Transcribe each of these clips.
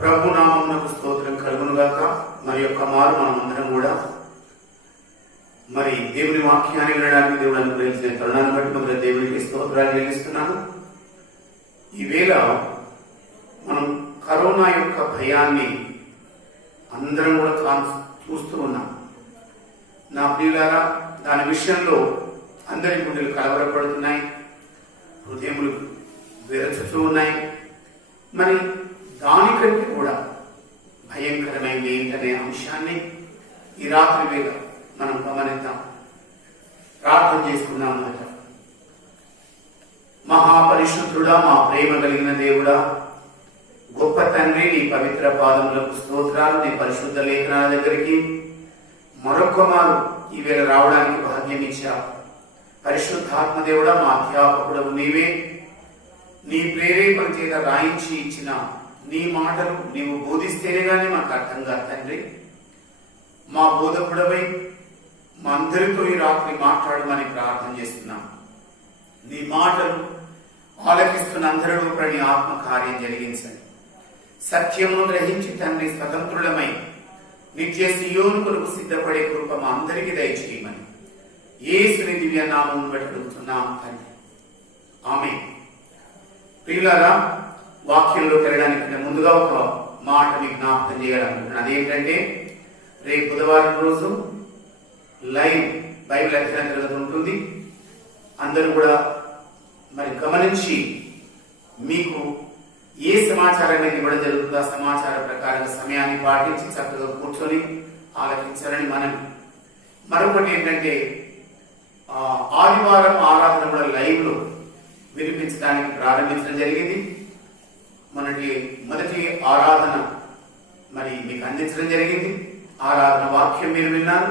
ప్రభు నామమునకు స్తోత్రం కలుగునుగాక. మరి యొక్క మారు మనమందరం కూడా మరి దేవుని వాక్యాన్ని వినడానికి దేవుడు అనుగ్రహించిన తరుణాన్ని బట్టి మొదలు దేవునికి స్తోత్రాలు చెల్లిస్తున్నాను. ఈవేళ మనం కరోనా యొక్క భయాన్ని అందరం కూడా చూస్తూ ఉన్నాం. నా ప్రియులారా, దాని విషయంలో అందరి గుండెలు కలవరపడుతున్నాయి, హృదయములు విరచుతూ ఉన్నాయి. మరి దానికంటే కూడా భయంకరమైనది ఏంటనే అంశాన్ని ఈ రాత్రి వేళ మనం గమనిద్దాం, ప్రార్థన చేసుకుందాం. అన్నమాట. మహాపరిశుద్ధుడా, మా ప్రేమ కలిగిన దేవుడా, గొప్ప తండ్రి, నీ పవిత్ర పాదములకు స్తోత్రాలు. నీ పరిశుద్ధ లేఖనాల దగ్గరికి మరొక మారు ఈవేళ రావడానికి భాగ్యం ఇచ్చావు. పరిశుద్ధాత్మ దేవుడా, మా అధ్యాపకుడు నీవే. నీ ప్రేరేపణ చేత రాయించి ఇచ్చిన నీ మాటలు నీవు బోధిస్తేనే గానీ మాకు అర్థం కాదు తండ్రి. మా బోధకుడవై మా అందరితో ఈ రాత్రి మాట్లాడమని ప్రార్థన చేస్తున్నాం. నీ మాటలు ఆలకిస్తున్న అందరిలో కూడా నీ ఆత్మ కార్యం జరిగించండి. సత్యమును గ్రహించి తండ్రి స్వతంత్రులమై నిత్య సియోను కొరకు సిద్ధపడే కృప మా అందరికీ దయచేయమని యేసుని దివ్య నామమును బట్టి అడుగుతున్నాం తండ్రి, ఆమేన్. ప్రియులారా, వాక్యంలోకి వెళ్ళడానికి ముందుగా ఒక మాట మీకు జ్ఞాపకం చేయాలనుకుంటున్నాను. అదేంటంటే, రేపు బుధవారం రోజు లైవ్ బైబిల్ అధ్యయన తరగతి ఉంటుంది. అందరూ కూడా మరి గమనించి మీకు ఏ సమాచారం ఇవ్వడం జరుగుతుందో ఆ సమాచార ప్రకారంగా సమయాన్ని పాటించి చక్కగా కూర్చొని ఆలకించాలని మనం. మరొకటి ఏంటంటే, ఆదివారం ఆరాధన కూడా లైవ్ లో వినిపించడానికి ప్రారంభించడం జరిగింది. మొదటి ఆరాధన మరి మీకు అందించడం జరిగింది. ఆరాధన వాక్యం మీరు విన్నారు.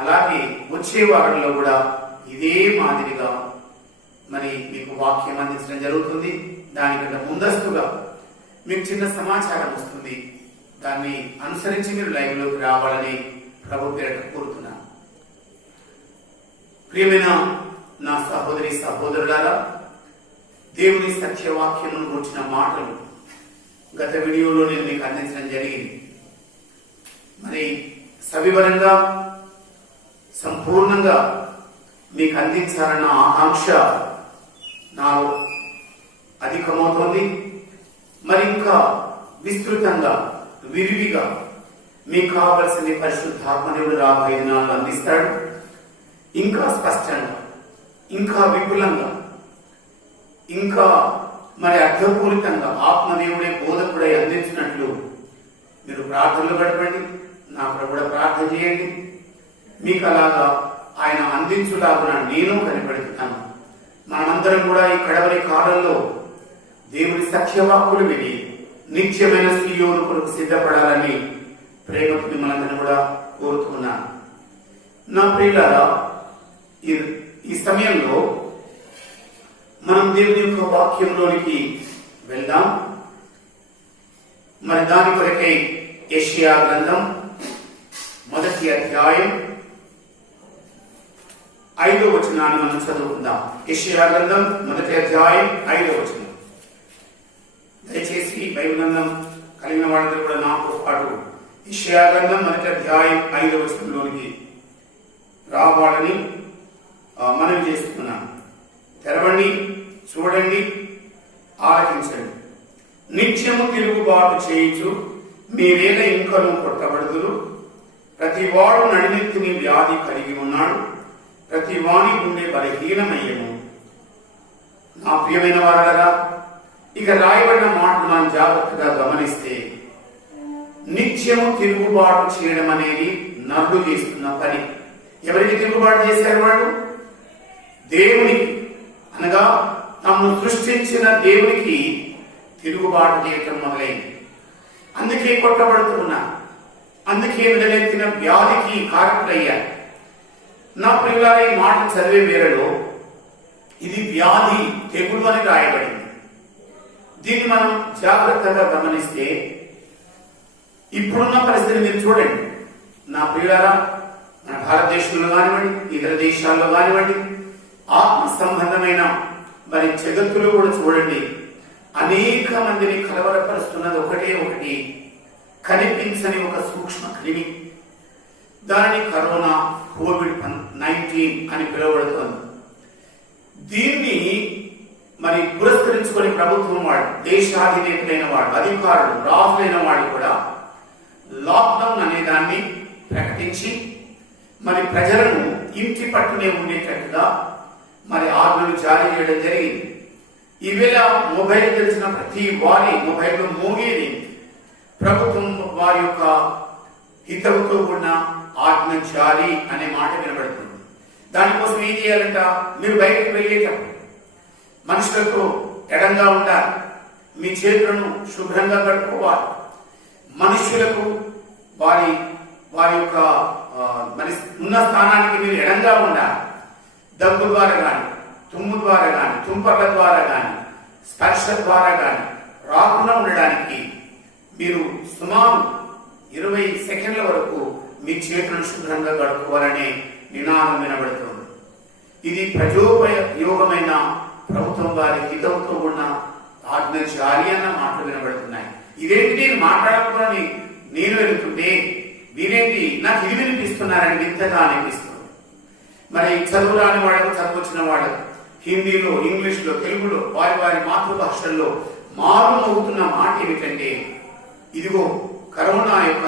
అలాగే వచ్చే వారంలో కూడా ఇదే మాదిరిగా మరి మీకు వాక్యం అందించడం జరుగుతుంది. దానికంటే ముందస్తుగా మీకు చిన్న సమాచారం వస్తుంది. దాన్ని అనుసరించి మీరు లైవ్ లోకి రావాలని ప్రభు పేరిట కోరుతున్నాను. ప్రియమైన నా సహోదరి సహోదరులారా, దేవుని సత్యవాక్యం గురించిన మాటలు గత వీడియోలో నేను మీకు అందించడం జరిగింది. మరి సవివరంగా సంపూర్ణంగా మీకు అందించాలన్న ఆకాంక్ష నాలో అధికమవుతోంది. మరి ఇంకా విస్తృతంగా విరివిగా మీకు కావలసిన పరిశుద్ధాత్మదేవుడు రాబోయే దినాలను అందిస్తాడు. ఇంకా స్పష్టంగా, ఇంకా విపులంగా, ఇంకా మరి అర్థపూరితంగా ఆత్మదేవుడే బోధకుడై అందించినట్లు మీరు ప్రార్థనలు గడపండి. నా ప్రభుడ ప్రార్థన చేయండి. మీకు అలాగా ఆయన అందించులాగా నేను కనిపెడుతున్నాను. మనమందరం కూడా ఈ కడవరి కాలంలో దేవుని సత్యవాక్కులు విని నిత్యమైన సియోను కొరకు సిద్ధపడాలని ప్రేమకు మిమ్మల్ని కూడా కోరుతున్నాను. నా ప్రియులారా, ఈ సమయంలో మనం దేవుని యొక్క వాక్యంలోనికి వెళ్దాం. మరి దాని కొరకై యెషయా గ్రంథం 1వ అధ్యాయం 5వ వచనాన్ని మనం చదువుకుందాం. యెషయా గ్రంథం 1వ అధ్యాయం 5వ వచనం. దయచేసి బైబిల్ గ్రంథం కలిగిన వాళ్ళందరూ కూడా నాతో పాటు యెషయా గ్రంథం 1వ అధ్యాయం 5వ వచనంలోనికి రావాలని మనవి చేస్తున్నాను. తెరవండి, చూడండి, ఆలకించండి. నిత్యము తిరుగుబాటు చేయించు మీరేలా ఇంకను కొట్టబడుదురు. ప్రతి వాడు నడినెత్తిని వ్యాధి కలిగి ఉన్నాడు, ప్రతి వాణి గుండె బలహీనమయ్యను. నా ప్రియమైన వారలారా, ఇక రాయబడిన మాటలు మనం జాగ్రత్తగా గమనిస్తే, నిత్యము తిరుగుబాటు చేయడం అనేది నరుడు చేస్తున్న పని. ఎవరికి తిరుగుబాటు చేశారు వాళ్ళు? దేవునికి, అనగా తమను సృష్టించిన దేవునికి తిరుగుబాటు చేయటం మొదలైంది. అందుకే కొట్టబడుతున్నా, అందుకే విడలెత్తిన వ్యాధికి కారకులయ్యారు. నా ప్రియులారా, ఈ మాట చదివే వేళలో ఇది వ్యాధి, తెగులు అని రాయబడింది. దీన్ని మనం జాగ్రత్తగా గమనిస్తే ఇప్పుడున్న పరిస్థితిని మీరు చూడండి. నా ప్రియులారా, మన భారతదేశంలో కానివ్వండి, ఇతర దేశాల్లో కానివ్వండి, ఆత్మ సంబంధమైన మరి జగత్తులో కూడా చూడండి, అనేక మందిని కలవరపరుస్తున్నది ఒకటే ఒకటే ఒకటి కనిపించని ఒక సూక్ష్మ క్రిమి. దానిని కరోనా, కోవిడ్-19 అని పిలువబడుతోంది. దీన్ని మరి పురస్కరించుకొని ప్రభుత్వం వాడు, దేశాధినేతులైన వాడు, అధికారులు, రాజులైన వాడు కూడా లాక్డౌన్ అనే దాన్ని ప్రకటించి మరి ప్రజలను ఇంటి పట్టునే ఉండేటట్టుగా మరి ఆజ్ఞలు జారీ చేయడం జరిగింది. ఈవేళ మొబైల్ తెలిసిన ప్రతి వారి మొబైల్లో మోగేది ప్రభుత్వం వారి యొక్క హితవుతో కూడిన ఆజ్ఞ జారీ అనే మాట వినబడుతుంది. దానికోసం ఏం చేయాలంట? మీరు బయటకు వెళ్ళేటప్పుడు మనుషులతో ఎడంగా ఉండాలి, మీ చేతులను శుభ్రంగా కడుక్కోవాలి, మనుషులకు వారి వారి యొక్క మరి ఉన్న స్థానానికి మీరు ఎడంగా ఉండాలి. దగ్గు ద్వారా కానీ, తుమ్ము ద్వారా కానీ, తుంపర్ల ద్వారా కానీ, స్పర్శ ద్వారా కానీ రాకుండా ఉండడానికి మీరు సుమారు 20 సెకండ్ల వరకు మీ చేతులను శుభ్రంగా కడుక్కోవాలనే నినాదం వినబడుతుంది. ఇది ప్రజోపయోగమైన ప్రభుత్వం వారి హితవుతో ఉన్న ఆజ్ఞ జారీ అన్న మాటలు వినబడుతున్నాయి. ఇదేంటి నేను మాట్లాడుకోవాలని నేను వెళుతుంటే వీరేంటి నాకు ఇది వినిపిస్తున్నారని వింతగా అనిపిస్తుంది. మరి చదువు రాని వాళ్ళకు, చదువు వచ్చిన వాళ్ళకు హిందీలో, ఇంగ్లీష్లో, తెలుగులో వారి వారి మాతృభాషల్లో మారుమవుతున్న మాట ఏమిటంటే, ఇదిగో కరోనా యొక్క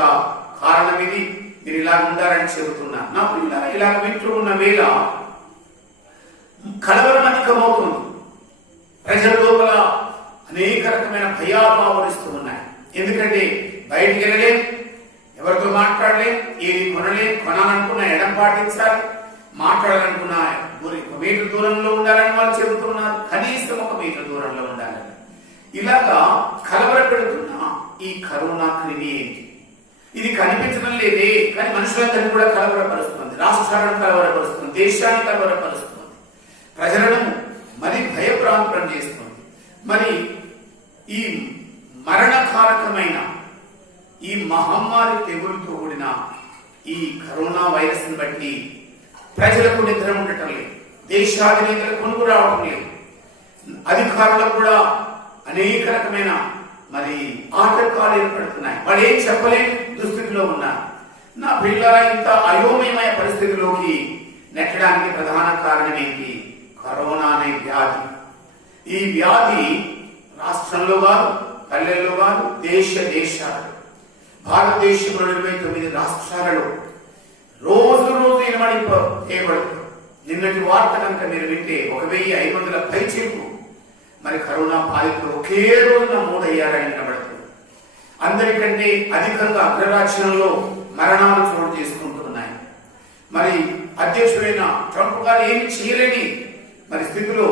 కారణం ఇది, మీరు ఇలా ఉండాలని చెబుతున్నా. నాకు ఇలా వింటూ ఉన్న వేళ కలవరం అధికమవుతుంది. ప్రజల లోపల అనేక రకమైన భయాలు ఆవరిస్తూ ఉన్నాయి. ఎందుకంటే బయటికి వెళ్ళలేం, ఎవరితో మాట్లాడలేం, ఏది కొనలేం, కొనాలనుకున్నా ఎడం పాటించాలి, మాట్లాడాలనుకున్నా 1 మీటర్ దూరంలో ఉండాలని వాళ్ళు చెబుతున్నారు, కనీసం 1 మీటర్ దూరంలో ఉండాలని. ఇలాగా కలవరపెడుతున్న ఈ కరోనా క్రిమి ఏంటి? ఇది కనిపించడం లేదే, కానీ మనుషులందరినీ కూడా కలవరపరుస్తుంది, రాష్ట్రాలను కలవరపరుస్తుంది, దేశాన్ని కలవరపరుస్తుంది, ప్రజలను మరి భయభ్రాంతులను చేస్తుంది. మరి ఈ మరణకారకమైన ఈ మహమ్మారి తెగులుతో కూడిన ఈ కరోనా వైరస్ ని బట్టి ప్రజలకు నిద్ర ఉండటం లేదు, దేశాధినేతలకు కొనుక్కు రావటం లేదు, అధికారులకు కూడా అనేక రకమైన మరి ఆటంకాలు ఏర్పడుతున్నాయి. వాళ్ళు ఏం చెప్పలేని దుస్థితిలో ఉన్నారు. నా పిల్లల ఇంత అయోమయమైన పరిస్థితిలోకి నెట్టడానికి ప్రధాన కారణం ఏంటి? కరోనా అనే వ్యాధి. ఈ వ్యాధి రాష్ట్రంలో కాదు, పల్లెల్లో కాదు, దేశాలు, భారతదేశంలో 29 రాష్ట్రాలలో రోజు చేయబడుతుంది. నిన్నటి వార్త కనుక మీరు వింటే 1500 పైచిలకు మరి కరోనా బాధితులు ఒకే రోజున నమోదయ్యారని వినబడుతుంది. అందరికంటే అధికంగా అగ్రరాజ్యంలో మరణాలు చోటు చేసుకుంటున్నాయి. మరి అధ్యక్షుడైన ట్రంప్ గారు ఏమి చేయలేని మరి స్థితిలో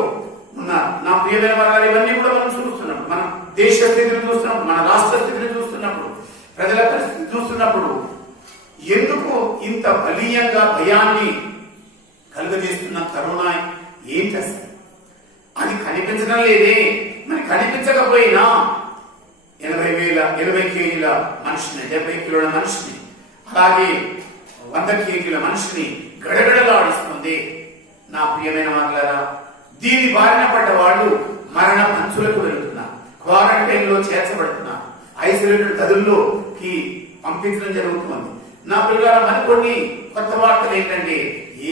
ఉన్నారు. నా ప్రియమైన వారు ఇవన్నీ కూడా మనం చూస్తున్నాం. మన దేశ స్థితిని చూస్తున్నాం, మన రాష్ట్ర స్థితిని చూస్తున్నప్పుడు, ప్రజల పరిస్థితి చూస్తున్నప్పుడు ఎందుకు ఇంత బలీయంగా భయాన్ని కలుగజేస్తున్న కరోనా ఏంటి అసలు? అది కనిపించడం లేదే. మరి కనిపించకపోయినా 80 కేజీల మనిషిని, 70 కిలోల మనిషిని, అలాగే 100 కేజీల మనిషిని గడగడలాడిస్తుంది. నా ప్రియమైన వాళ్ళారా, దీని బారిన పడ్డ వాళ్ళు మరణ పంచులకు వెళుతున్నారు, క్వారంటైన్ లో చేర్చబడుతున్నారు, ఐసోలేటెడ్ గదుల్లోకి పంపించడం జరుగుతుంది. నా పిల్లల మరికొన్ని కొత్త వార్తలు ఏంటంటే,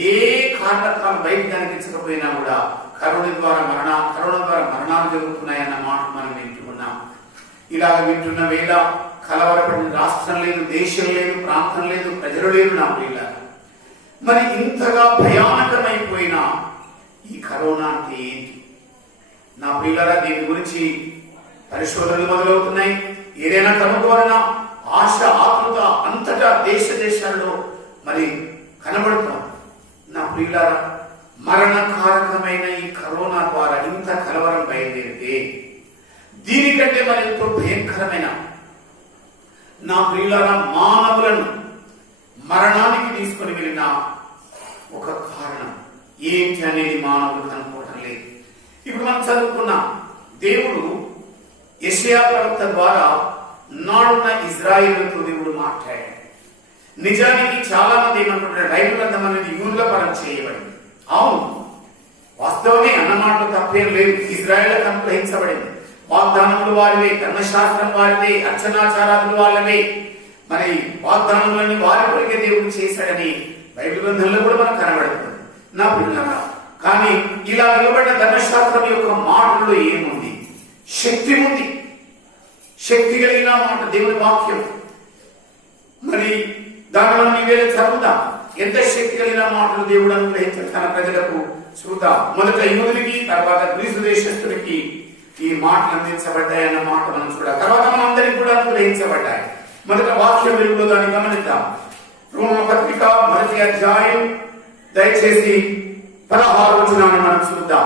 ఏ కారణాలు బయట కనిపించకపోయినా కూడా కరోనా ద్వారా మరణాలు జరుగుతున్నాయన్న మాట మనం వింటున్నాం. ఇలాగ వింటున్న వేళ కలవరపడిన రాష్ట్రం లేదు, దేశం లేదు, ప్రాంతం లేదు, ప్రజలు లేరు. నా పిల్ల మరి ఇంతగా భయానకమైపోయిన ఈ కరోనా అంటే ఏంటి? నా పిల్లల దీని గురించి పరిశోధనలు మొదలవుతున్నాయి. ఏదైనా కనుగోలన ఆశ, ఆతృత అంతటా దేశాల్లో మరి కనబడుతుంది. నా ప్రియులారా, మరణకారకమైన ఈ కరోనా ద్వారా ఇంత కలవరం బయలుదేరితే దీనికంటే మరి ఎంతో భయంకరమైన నా ప్రియులారా మానవులను మరణానికి తీసుకొని వెళ్ళిన ఒక కారణం ఏంటి అనేది మానవులు కనుక్కోవటం లేదు. ఇప్పుడు మనం చదువుకున్న దేవుడు యెషయా ప్రవక్త ద్వారా నాడున్న ఇజ్రాయేలుతో దేవుడు మాట్లాడాడు. నిజానికి చాలా మంది ఏమంటున్నారు, బైబిల్ గ్రంథం అనేది యూదుల పరం చేయబడింది. అవును, వాస్తవమే, అన్నమాట తప్పేం లేదు. ఇజ్రాయేల్ అనుగ్రహించబడింది, వాగ్దానములు వారివే, ధర్మశాస్త్రం వారిదే, అర్చనాచారాలు వాళ్ళవే. మరి వాగ్దానములన్నీ వారి కొరికే దేవుడు చేశాడని బైబిల్ గ్రంథంలో కూడా మనకు కనబడుతుంది నా పిల్లరా. కానీ ఇలా నిలబడిన ధర్మశాస్త్రం యొక్క మాటల్లో ఏముంది? శక్తి ఉంది. శక్తి కలిగిన మాట దేవుని వాక్యం. మరి దాన్ని మనం ఈవేళ చదువుదాం. ఎంత శక్తి కలిగిన మాటలు దేవుడు అనుగ్రహించారు తన ప్రజలకు చూద్దాం. మొదట యూదునికి, తర్వాత గ్రీసు దేశస్తునికి ఈ మాటలు అందించబడ్డాయన్న మాట మనం చూడాలి. తర్వాత మనం అందరికి కూడా అనుగ్రహించబడ్డాయి. మొదట వాక్యం వెలుగులో దాన్ని గమనిద్దాం. రోమపత్రిక 1వ అధ్యాయం దయచేసి 16వ వచనాన్ని మనం చూద్దాం.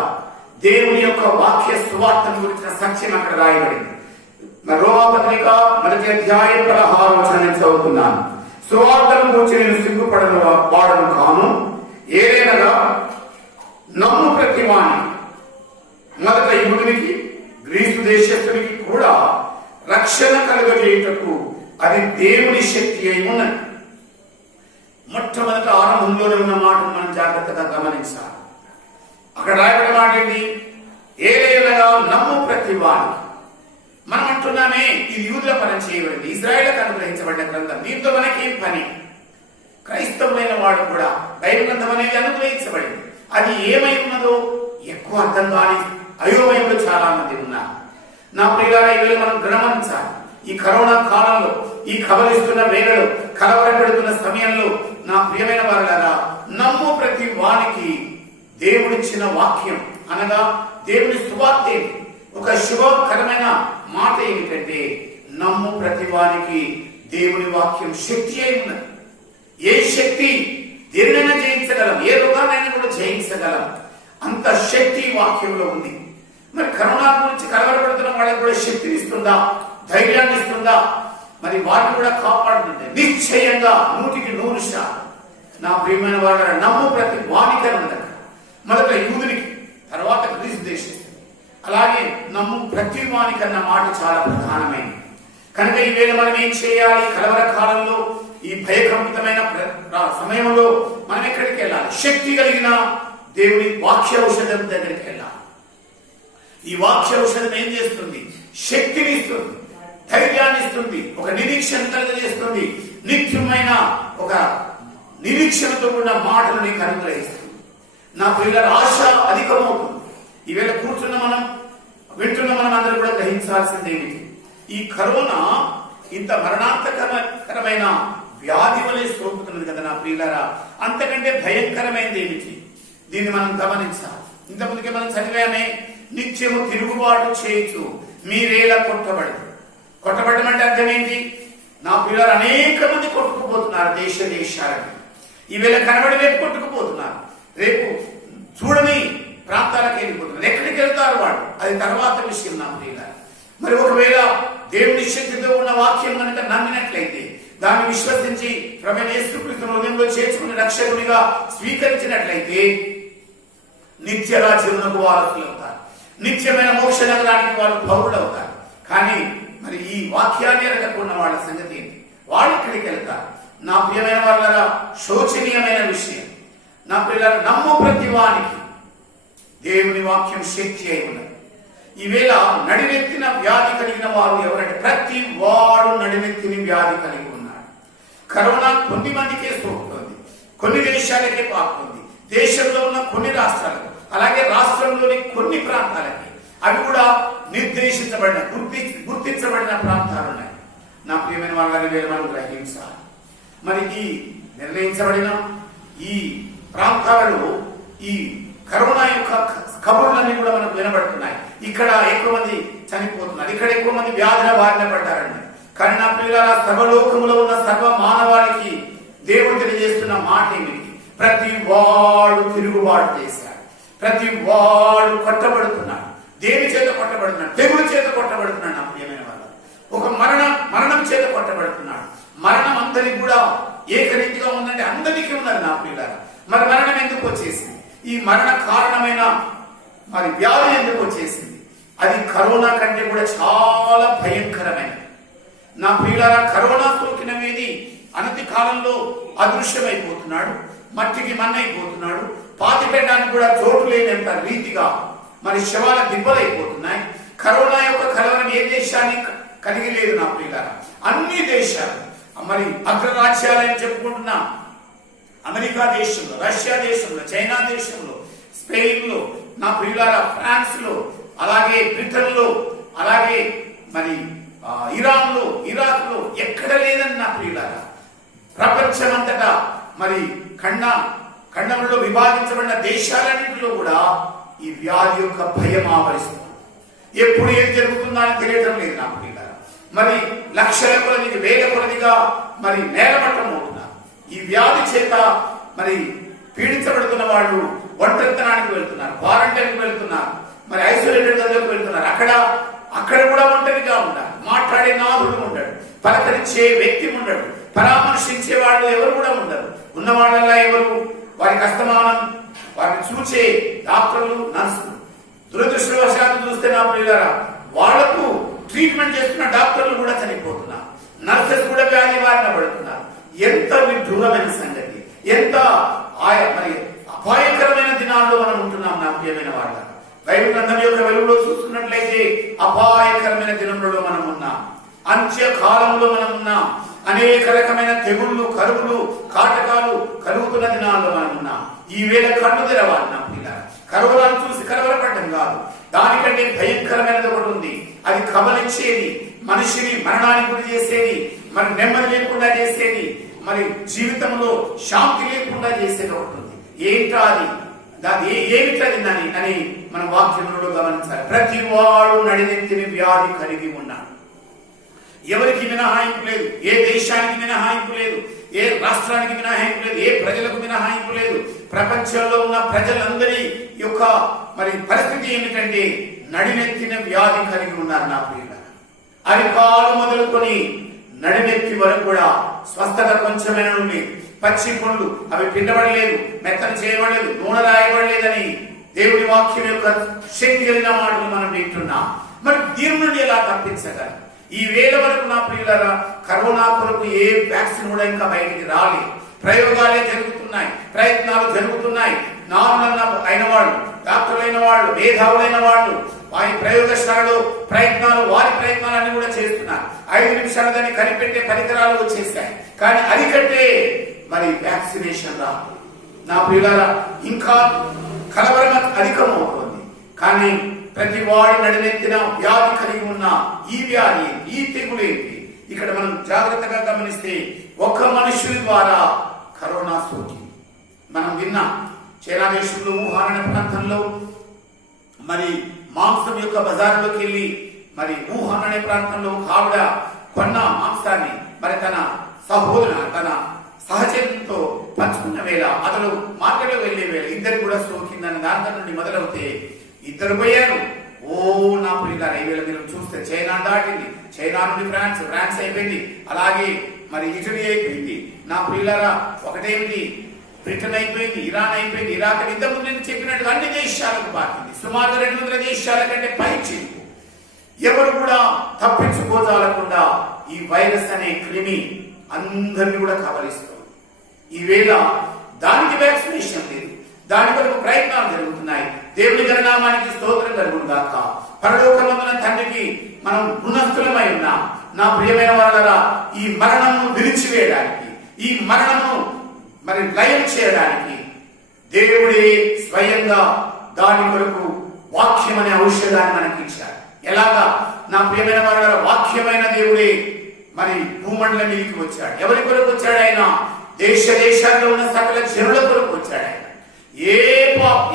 దేవుని యొక్క వాక్య సువార్తను గురించిన సత్యం అక్కడ రాయబడింది. రోమపత్రిక 1వ అధ్యాయం 16వ వచనాన్ని చదువుతున్నాను. సువార్తను గురించి నేను సిగ్గుపడను వాడను కాను, ఏదైనా నమ్ము ప్రతి వాణి, మొదట యూదునికి గ్రీసు దేశస్తునికి కూడా రక్షణ కలుగజేయుటకు అది దేవుని శక్తి అయి ఉన్నది. మొట్టమొదట ఆరంభంలోనే ఉన్న మాటను మనం జాగ్రత్తగా గమనించాలి. అక్కడ రాయబడిన మాట ఏంటి? ఏదైనా నమ్ము ప్రతి వాణి. మనం అంటున్నామే ఇది యూదుల పని చేయబడింది, ఇజ్రాయేలుకు అనుగ్రహించబడ్డ గ్రంథం, దీంతో మనకేం పని? క్రైస్తవులైన వాడు కూడా బైబిల్ గ్రంథం అనేది అనుగ్రహించబడింది. అది ఏమై ఉన్నదో ఎక్కువ అర్థం కాని అయోమయంలో చాలా మంది ఉన్నారు. నా ప్రియులారా, ఈవేళ మనం గమనించాలి. ఈ కరోనా కాలంలో, ఈ కబలిస్తున్న వేళలో, కలవరపెడుతున్న సమయంలో నా ప్రియమైన వారులారా, నమ్ము ప్రతి వానికి దేవుడిచ్చిన వాక్యం అనగా దేవుని సువార్త ఏంటి? ఒక శుభకరమైన మాట ఏమిటంటే నమ్ము ప్రతి వానికి దేవుని వాక్యం శక్తి అయి ఉన్నది. ఏ శక్తి దేనినైనా జయించగలం, ఏ రోగాన్నైనా కూడా జయించగలం. అంత శక్తి వాక్యంలో ఉంది. మరి కరోనా గురించి కలవరపడుతున్న వాళ్ళకి కూడా శక్తిని ఇస్తుందా, ధైర్యాన్ని ఇస్తుందా? మరి వాటిని కూడా కాపాడుతుంటే నిశ్చయంగా 100% నా ప్రియమైన వాళ్ళ నమ్ము ప్రతి వానికి ఉన్నదట. మొదట యూదునికి, తర్వాత గ్రీసు దేశం, అలాగే నమ్ము ప్రతి వానికి అన్న మాట చాలా ప్రధానమైనది. కనుక ఈవేళ మనం ఏం చేయాలి? కలవర కాలంలో, ఈ భయకంపితమైన సమయంలో మనం ఎక్కడికి వెళ్ళాలి? శక్తి కలిగిన దేవుని వాక్య ఔషధం దగ్గరికి వెళ్ళాలి. ఈ వాక్య ఔషధం ఏం చేస్తుంది? శక్తిని ఇస్తుంది, ధైర్యాన్ని ఇస్తుంది, ఒక నిరీక్షణ కలుగజేస్తుంది, నిత్యమైన ఒక నిరీక్షణతో కూడిన మాటలు నీకు అనుగ్రహిస్తుంది. నా పిల్లల ఆశ అధికమవుతుంది. ఈవేళ కూర్చున్న మనం, వింటున్న మనం అందరూ కూడా గ్రహించాల్సింది ఏమిటి? ఈ కరోనా ఇంత మరణాంతకరమైన వ్యాధి వలె సోకుతున్నది కదా నా ప్రియులారా. అంతకంటే భయంకరమైనది ఏమిటి? దీన్ని మనం గమనించాలి. ఇంతకుముందుకే మనం చదివామే, నిత్యము తిరుగుబాటు చేయొచ్చు మీరేలా కొట్టబడడం అంటే అర్థం ఏంటి? నా పిల్లలు అనేక మంది కొట్టుకుపోతున్నారు దేశాలకు. ఈవేళ కనబడి రేపు కొట్టుకుపోతున్నారు, రేపు చూడని ప్రాంతాలకు వెళ్ళిపోతున్నారు. ఎక్కడికి వెళ్తారు వాడు, అది తర్వాత విషయం నా ప్రియులారా. మరి ఒకవేళ దేవుని శక్తితో ఉన్న వాక్యం కనుక నమ్మినట్లయితే, దాన్ని విశ్వసించి ప్రభువైన యేసుక్రీస్తును హృదయంలో చేర్చుకుని రక్షకునిగా స్వీకరించినట్లయితే నిత్య రాజ్యమునకు వారసులు అవుతారు, నిత్యమైన మోక్ష నగరానికి వాళ్ళు పౌరులు అవుతారు. కానీ మరి ఈ వాక్యాన్ని ఎరగకున్న వాళ్ళ సంగతి ఏంటి? వాళ్ళు ఇక్కడికి వెళ్తారు. నా ప్రియమైన వాళ్ళ శోచనీయమైన విషయం. నా పిల్లల నమ్ము ప్రతి వానికి దేవుని వాక్యం శక్తి అయి ఉన్నది. ఈవేళ నడినెత్తిన వ్యాధి కలిగిన వారు ఎవరంటే ప్రతి వాడు నడినెత్తిన వ్యాధి కలిగి ఉన్నాడు. కరోనా కొన్ని మందికే సోకుతుంది, కొన్ని దేశాలకే పాకుతుంది, దేశంలో ఉన్న కొన్ని రాష్ట్రాలకు, అలాగే రాష్ట్రంలోని కొన్ని ప్రాంతాలకి. అవి కూడా నిర్దేశించబడిన గుర్తించబడిన ప్రాంతాలు ఉన్నాయి. నా ప్రియమైన వాళ్ళని వేరే మనం గ్రహించాలి. మరి ఈ నిర్ణయించబడిన ఈ ప్రాంతాలలో ఈ కరోనా యొక్క కబుర్లన్నీ కూడా మనకు వినబడుతున్నాయి. ఇక్కడ ఎక్కువ మంది చనిపోతున్నారు, ఇక్కడ ఎక్కువ మంది వ్యాధుల బారిన పడ్డారండి. కానీ నా పిల్లల సర్వలోకములో ఉన్న సర్వ మానవాళికి దేవుడు తెలియజేస్తున్న మాట ఏమిటి? ప్రతి వాడు తిరుగుబాటు చేశాడు, ప్రతి వాడు కొట్టబడుతున్నాడు. దేని చేత కొట్టబడుతున్నాడు? తెగులు చేత కొట్టబడుతున్నాడు. నా ప్రియమైన వాళ్ళు ఒక మరణం చేత కొట్టబడుతున్నాడు. మరణం అందరికి కూడా ఏకరీతిగా ఉందంటే అందరికీ ఉన్నది నా పిల్లల. మరి మరణం ఎందుకు వచ్చేసింది? ఈ మరణ కారణమైన మరి వ్యాధి ఎందుకు వచ్చేసింది? అది కరోనా కంటే కూడా చాలా భయంకరమైనది. నా ప్రియులారా, కరోనా సోకిన మీది అనతి కాలంలో అదృశ్యమైపోతున్నాడు, మట్టికి మన్నైపోతున్నాడు, పాతి పెట్టడానికి కూడా చోటు లేనంత రీతిగా మరి శవాల దిబ్బలైపోతున్నాయి. కరోనా యొక్క కలవరం ఏ దేశాన్ని కలిగి లేదు నా ప్రియులారా. అన్ని దేశాలు మరి అగ్రరాజ్యాలని చెప్పుకుంటున్నా అమెరికా దేశంలో, రష్యా దేశంలో, చైనా దేశంలో, స్పెయిన్ లో నా ప్రియులారా, ఫ్రాన్స్ లో, అలాగే బ్రిటన్ లో, అలాగే మరి ఇరాన్ లో, ఇరాక్ లో ఎక్కడ లేదని నా ప్రియులారా. ప్రపంచమంతటా మరి ఖండంలో విభాగించబడిన దేశాలన్నింటిలో కూడా ఈ వ్యాధి యొక్క భయం ఆవరిస్తుంది. ఎప్పుడు ఏం జరుగుతుందా అని తెలియడం లేదు నా ప్రియులారా. మరి లక్షల కొలదిగా, వేల కొలదిగా మరి నేలమట్టం అవుతున్నారు. ఈ వ్యాధి చేత మరి పీడించబడుతున్న వాళ్ళు ఒంటరితనానికి వెళ్తున్నారు, క్వారంటైన్కి వెళ్తున్నారు, మరి ఐసోలేటెడ్ గదిలోకి వెళ్తున్నారు. అక్కడ కూడా ఒంటరిగా ఉండాలి. మాట్లాడే నాదుడు ఉండడు, పలకరించే వ్యక్తి ఉండడు, పరామర్శించే వాళ్ళు ఎవరు కూడా ఉండరు. ఉన్న వాళ్ళలా ఎవరు వారికి అస్తమానం వారిని చూసే డాక్టర్లు, నర్సులు. దురదృష్టవశాత్తు చూస్తే నా ప్రియులారా, వాళ్లకు ట్రీట్మెంట్ చేస్తున్న డాక్టర్లు కూడా చనిపోతున్నారు, నర్సెస్ కూడా వ్యాధి బారిన పడుతున్నారు. ఎంత విడ్డూరమైన సంగతి, ఎంత మరి అపాయకరమైన దినాల్లో మనం ఉంటున్నాం నా ప్రియమైన వాళ్ళ. బైబిల్ గ్రంథం యొక్క వెలుగులో చూస్తున్నట్లయితే అపాయకరమైన దినంలో మనం ఉన్నాం, అంత్య కాలంలో మనం ఉన్నాం. అనేక రకమైన తెగుళ్ళు, కరువులు, కాటకాలు కలుగుతున్న దినాల్లో మనం ఉన్నాం. ఈ వేళ కన్ను తెరవాలి నా పిల్లలు. కరువులను చూసి కలవరపడడం కాదు, దానికంటే భయంకరమైనది ఒకటి ఉంది. అది కబలించేది, మనిషిని మరణానికి గురి చేసేది, మరి నెమ్మది లేకుండా చేసేది, మరి జీవితంలో శాంతి లేకుండా చేసేది ఒకటి ఉంది. ఏంటా అది? ఏమిటది అని మన వాక్యంలో గమనించాలి. ప్రతి వాడు నడినెత్తిన వ్యాధి కలిగి ఉన్నాడు. ఎవరికి మినహాయింపు లేదు, ఏ దేశానికి మినహాయింపు లేదు, ఏ రాష్ట్రానికి మినహాయింపు లేదు, ఏ ప్రజలకు మినహాయింపు లేదు. ప్రపంచంలో ఉన్న ప్రజలందరి యొక్క మరి పరిస్థితి ఏమిటంటే నడినెత్తిన వ్యాధి కలిగి ఉన్నారు నా ప్రియుల. అరికాలు మొదలుకొని నడినెత్తి వరకు కూడా స్వస్థత కొంచెమైనా లేదు. పచ్చి పండ్లు అవి పిండబడలేదు, మెత్తలు చేయబడలేదు, నూనె రాయబడలేదని దేవుడి వాక్యం యొక్క శక్తి కలిగిన మాటలు మనం వింటున్నాం. మరి దీని నుండి ఎలా తప్పించగలం? ఈ వేళ వరకు నా ప్రియులారా, కరోనా కొరకు ఏ వ్యాక్సిన్ కూడా ఇంకా బయటికి రాలేదు. ప్రయోగాలే జరుగుతున్నాయి, ప్రయత్నాలు జరుగుతున్నాయి. అయిన వాళ్ళు, డాక్టర్లైన వాళ్ళు, మేధావులైన వాళ్ళు వారి ప్రయోగశాలలో వారి ప్రయత్నాలన్నీ కూడా చేస్తున్నారు. 5 నిమిషాలు దాన్ని కనిపెట్టే పరికరాలు వచ్చేసాయి, కానీ అరికట్టే మరి వ్యాక్సినేషన్ రాదు నా ప్రియులారా. ఇంకా కలవరం అధికమవుతుంది. కానీ ప్రతి వాడు నడినెత్తిన వ్యాధి కలిగి ఉన్న ఈ వ్యాధి, ఈ తెగులేంటి? ఇక్కడ మనం జాగ్రత్తగా గమనిస్తే ఒక మనుషుల ద్వారా కరోనా సోకింది. మనం విన్నాం, చైనా దేశంలో వుహాన్ అనే ప్రాంతంలో మరి మాంసం యొక్క బజార్లోకి వెళ్ళి మరి వుహాన్ అనే ప్రాంతంలో ఆవిడ కొన్న మాంసాన్ని మరి తన సహచరులతో పంచుకున్న వేళ, అతను మార్కెట్లో వెళ్లే వేళ ఇద్దరు కూడా సోకిందని దాని నుండి మొదలవుతే ఇద్దరు పోయారు. ఓ నా ప్రియులారా, ఈ వేళ మీరు చూస్తే చైనా దాటింది, చైనా నుండి ఫ్రాన్స్ అయిపోయింది, అలాగే మరి ఇటలీ అయిపోయింది నా ప్రియులారా. ఒకటేమిటి, బ్రిటన్ అయిపోయింది, ఇరాన్ అయిపోయింది, ఇరాక్. ఇంతకుముందు నేను చెప్పినట్టుగా అన్ని దేశాలకు పాకింది. సుమారు 200 దేశాల కంటే పైచి ఎవరు కూడా తప్పించుకోజాలకుండా ఈ వైరస్ అనే క్రిమి అందరినీ కూడా కబలిస్తుంది. ఈవేళ దానికి వ్యాక్సినేషన్ లేదు, దాని కొరకు ప్రయత్నాలు జరుగుతున్నాయి. దేవుని గణనామానికి స్తోత్రం కలుగును గాక. పరలోకమందున తండ్రికి మనం రుణస్థులమై ఉన్నాం నా ప్రియమైన వాళ్ళరా. ఈ మరణము విరిచివేయడానికి, ఈ మరణము మరి లయం చేయడానికి దేవుడే స్వయంగా దాని కొరకు వాక్యం అనే ఔషధాన్ని మనకి ఇచ్చాడు. ఎలాగా నా ప్రియమైన వాళ్ళ? వాక్యమైన దేవుడే మరి భూమండలం మీదకి వచ్చాడు. ఎవరి కొరకు వచ్చాడు ఆయన? దేశాల్లో ఉన్న సకల జనుల కొరకు వచ్చాడు ఆయన.